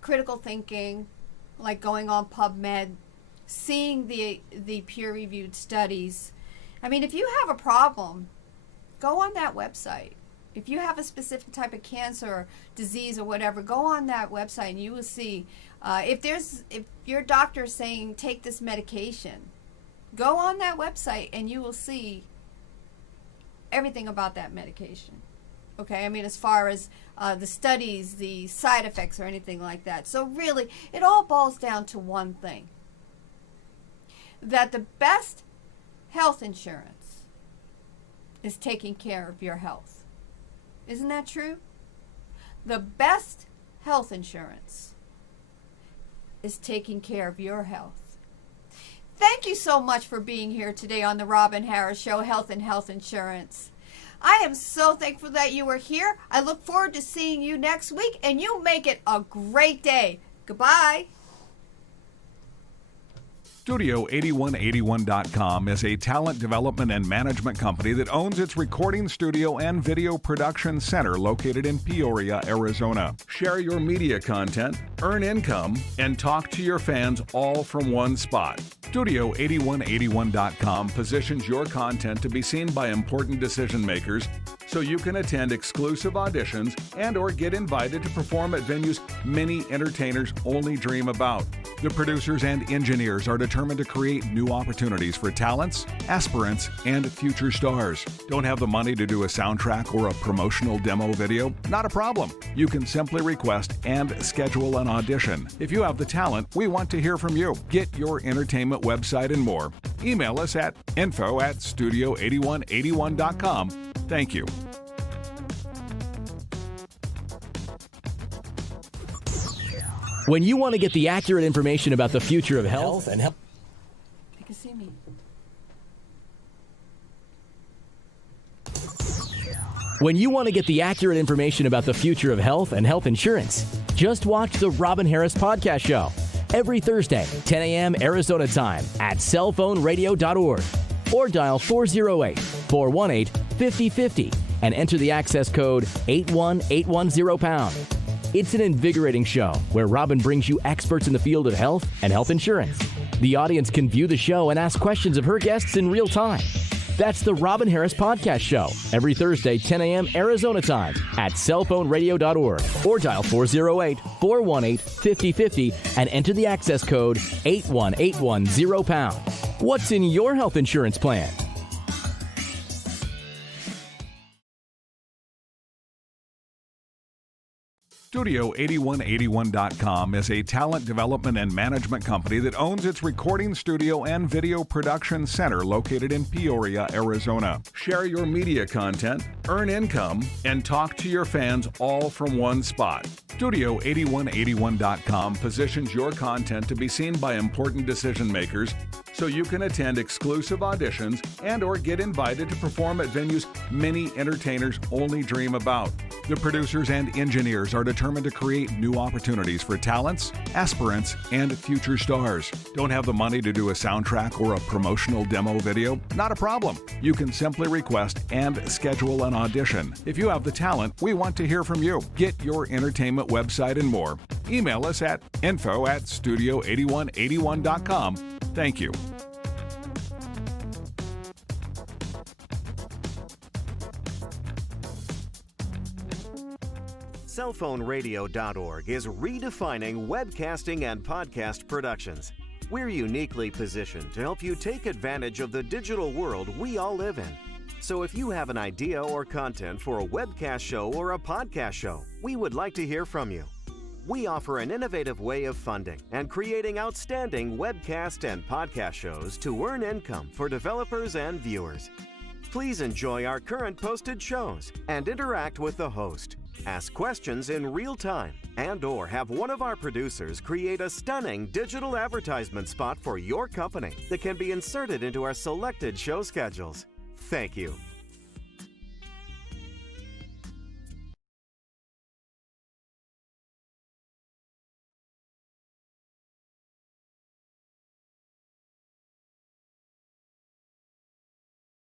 critical thinking, like going on PubMed, seeing the peer-reviewed studies. I mean, if you have a problem, go on that website. If you have a specific type of cancer or disease or whatever, go on that website and you will see. If your doctor is saying take this medication, go on that website and you will see everything about that medication. Okay, I mean, as far as the studies, the side effects, or anything like that. So really, it all boils down to one thing: that the best health insurance is taking care of your health. Isn't that true? The best health insurance is taking care of your health. Thank you so much for being here today on the Robin Harris Show, Health and Health Insurance. I am so thankful that you were here. I look forward to seeing you next week, and you make it a great day. Goodbye. Studio8181.com is a talent development and management company that owns its recording studio and video production center located in Peoria, Arizona. Share your media content, earn income, and talk to your fans all from one spot. Studio8181.com positions your content to be seen by important decision makers so you can attend exclusive auditions and or get invited to perform at venues many entertainers only dream about. The producers and engineers are determined to create new opportunities for talents, aspirants, and future stars. Don't have the money to do a soundtrack or a promotional demo video? Not a problem. You can simply request and schedule an audition. If you have the talent, we want to hear from you. Get your entertainment website and more. Email us at info@studio8181.com. Thank you. When you want to get the accurate information about the future of health and health. You can see me. When you want to get the accurate information about the future of health and health insurance, just watch the Robin Harris Podcast Show every Thursday, 10 a.m. Arizona time at cellphoneradio.org or dial 408-418-5050 and enter the access code 81810#. It's an invigorating show where Robin brings you experts in the field of health and health insurance. The audience can view the show and ask questions of her guests in real time. That's the Robin Harris Podcast Show every Thursday, 10 a.m. Arizona time at cellphoneradio.org or dial 408-418-5050 and enter the access code 81810#. What's in your health insurance plan? Studio8181.com is a talent development and management company that owns its recording studio and video production center located in Peoria, Arizona. Share your media content, earn income, and talk to your fans all from one spot. Studio8181.com positions your content to be seen by important decision makers so you can attend exclusive auditions and or get invited to perform at venues many entertainers only dream about. The producers and engineers are determined to create new opportunities for talents, aspirants, and future stars. Don't have the money to do a soundtrack or a promotional demo video? Not a problem. You can simply request and schedule an audition. If you have the talent, we want to hear from you. Get your entertainment website and more. Email us at info@studio8181.com. Thank you. Cellphoneradio.org is redefining webcasting and podcast productions. We're uniquely positioned to help you take advantage of the digital world we all live in. So if you have an idea or content for a webcast show or a podcast show, we would like to hear from you. We offer an innovative way of funding and creating outstanding webcast and podcast shows to earn income for developers and viewers. Please enjoy our current posted shows and interact with the host. Ask questions in real time and/or have one of our producers create a stunning digital advertisement spot for your company that can be inserted into our selected show schedules. Thank you.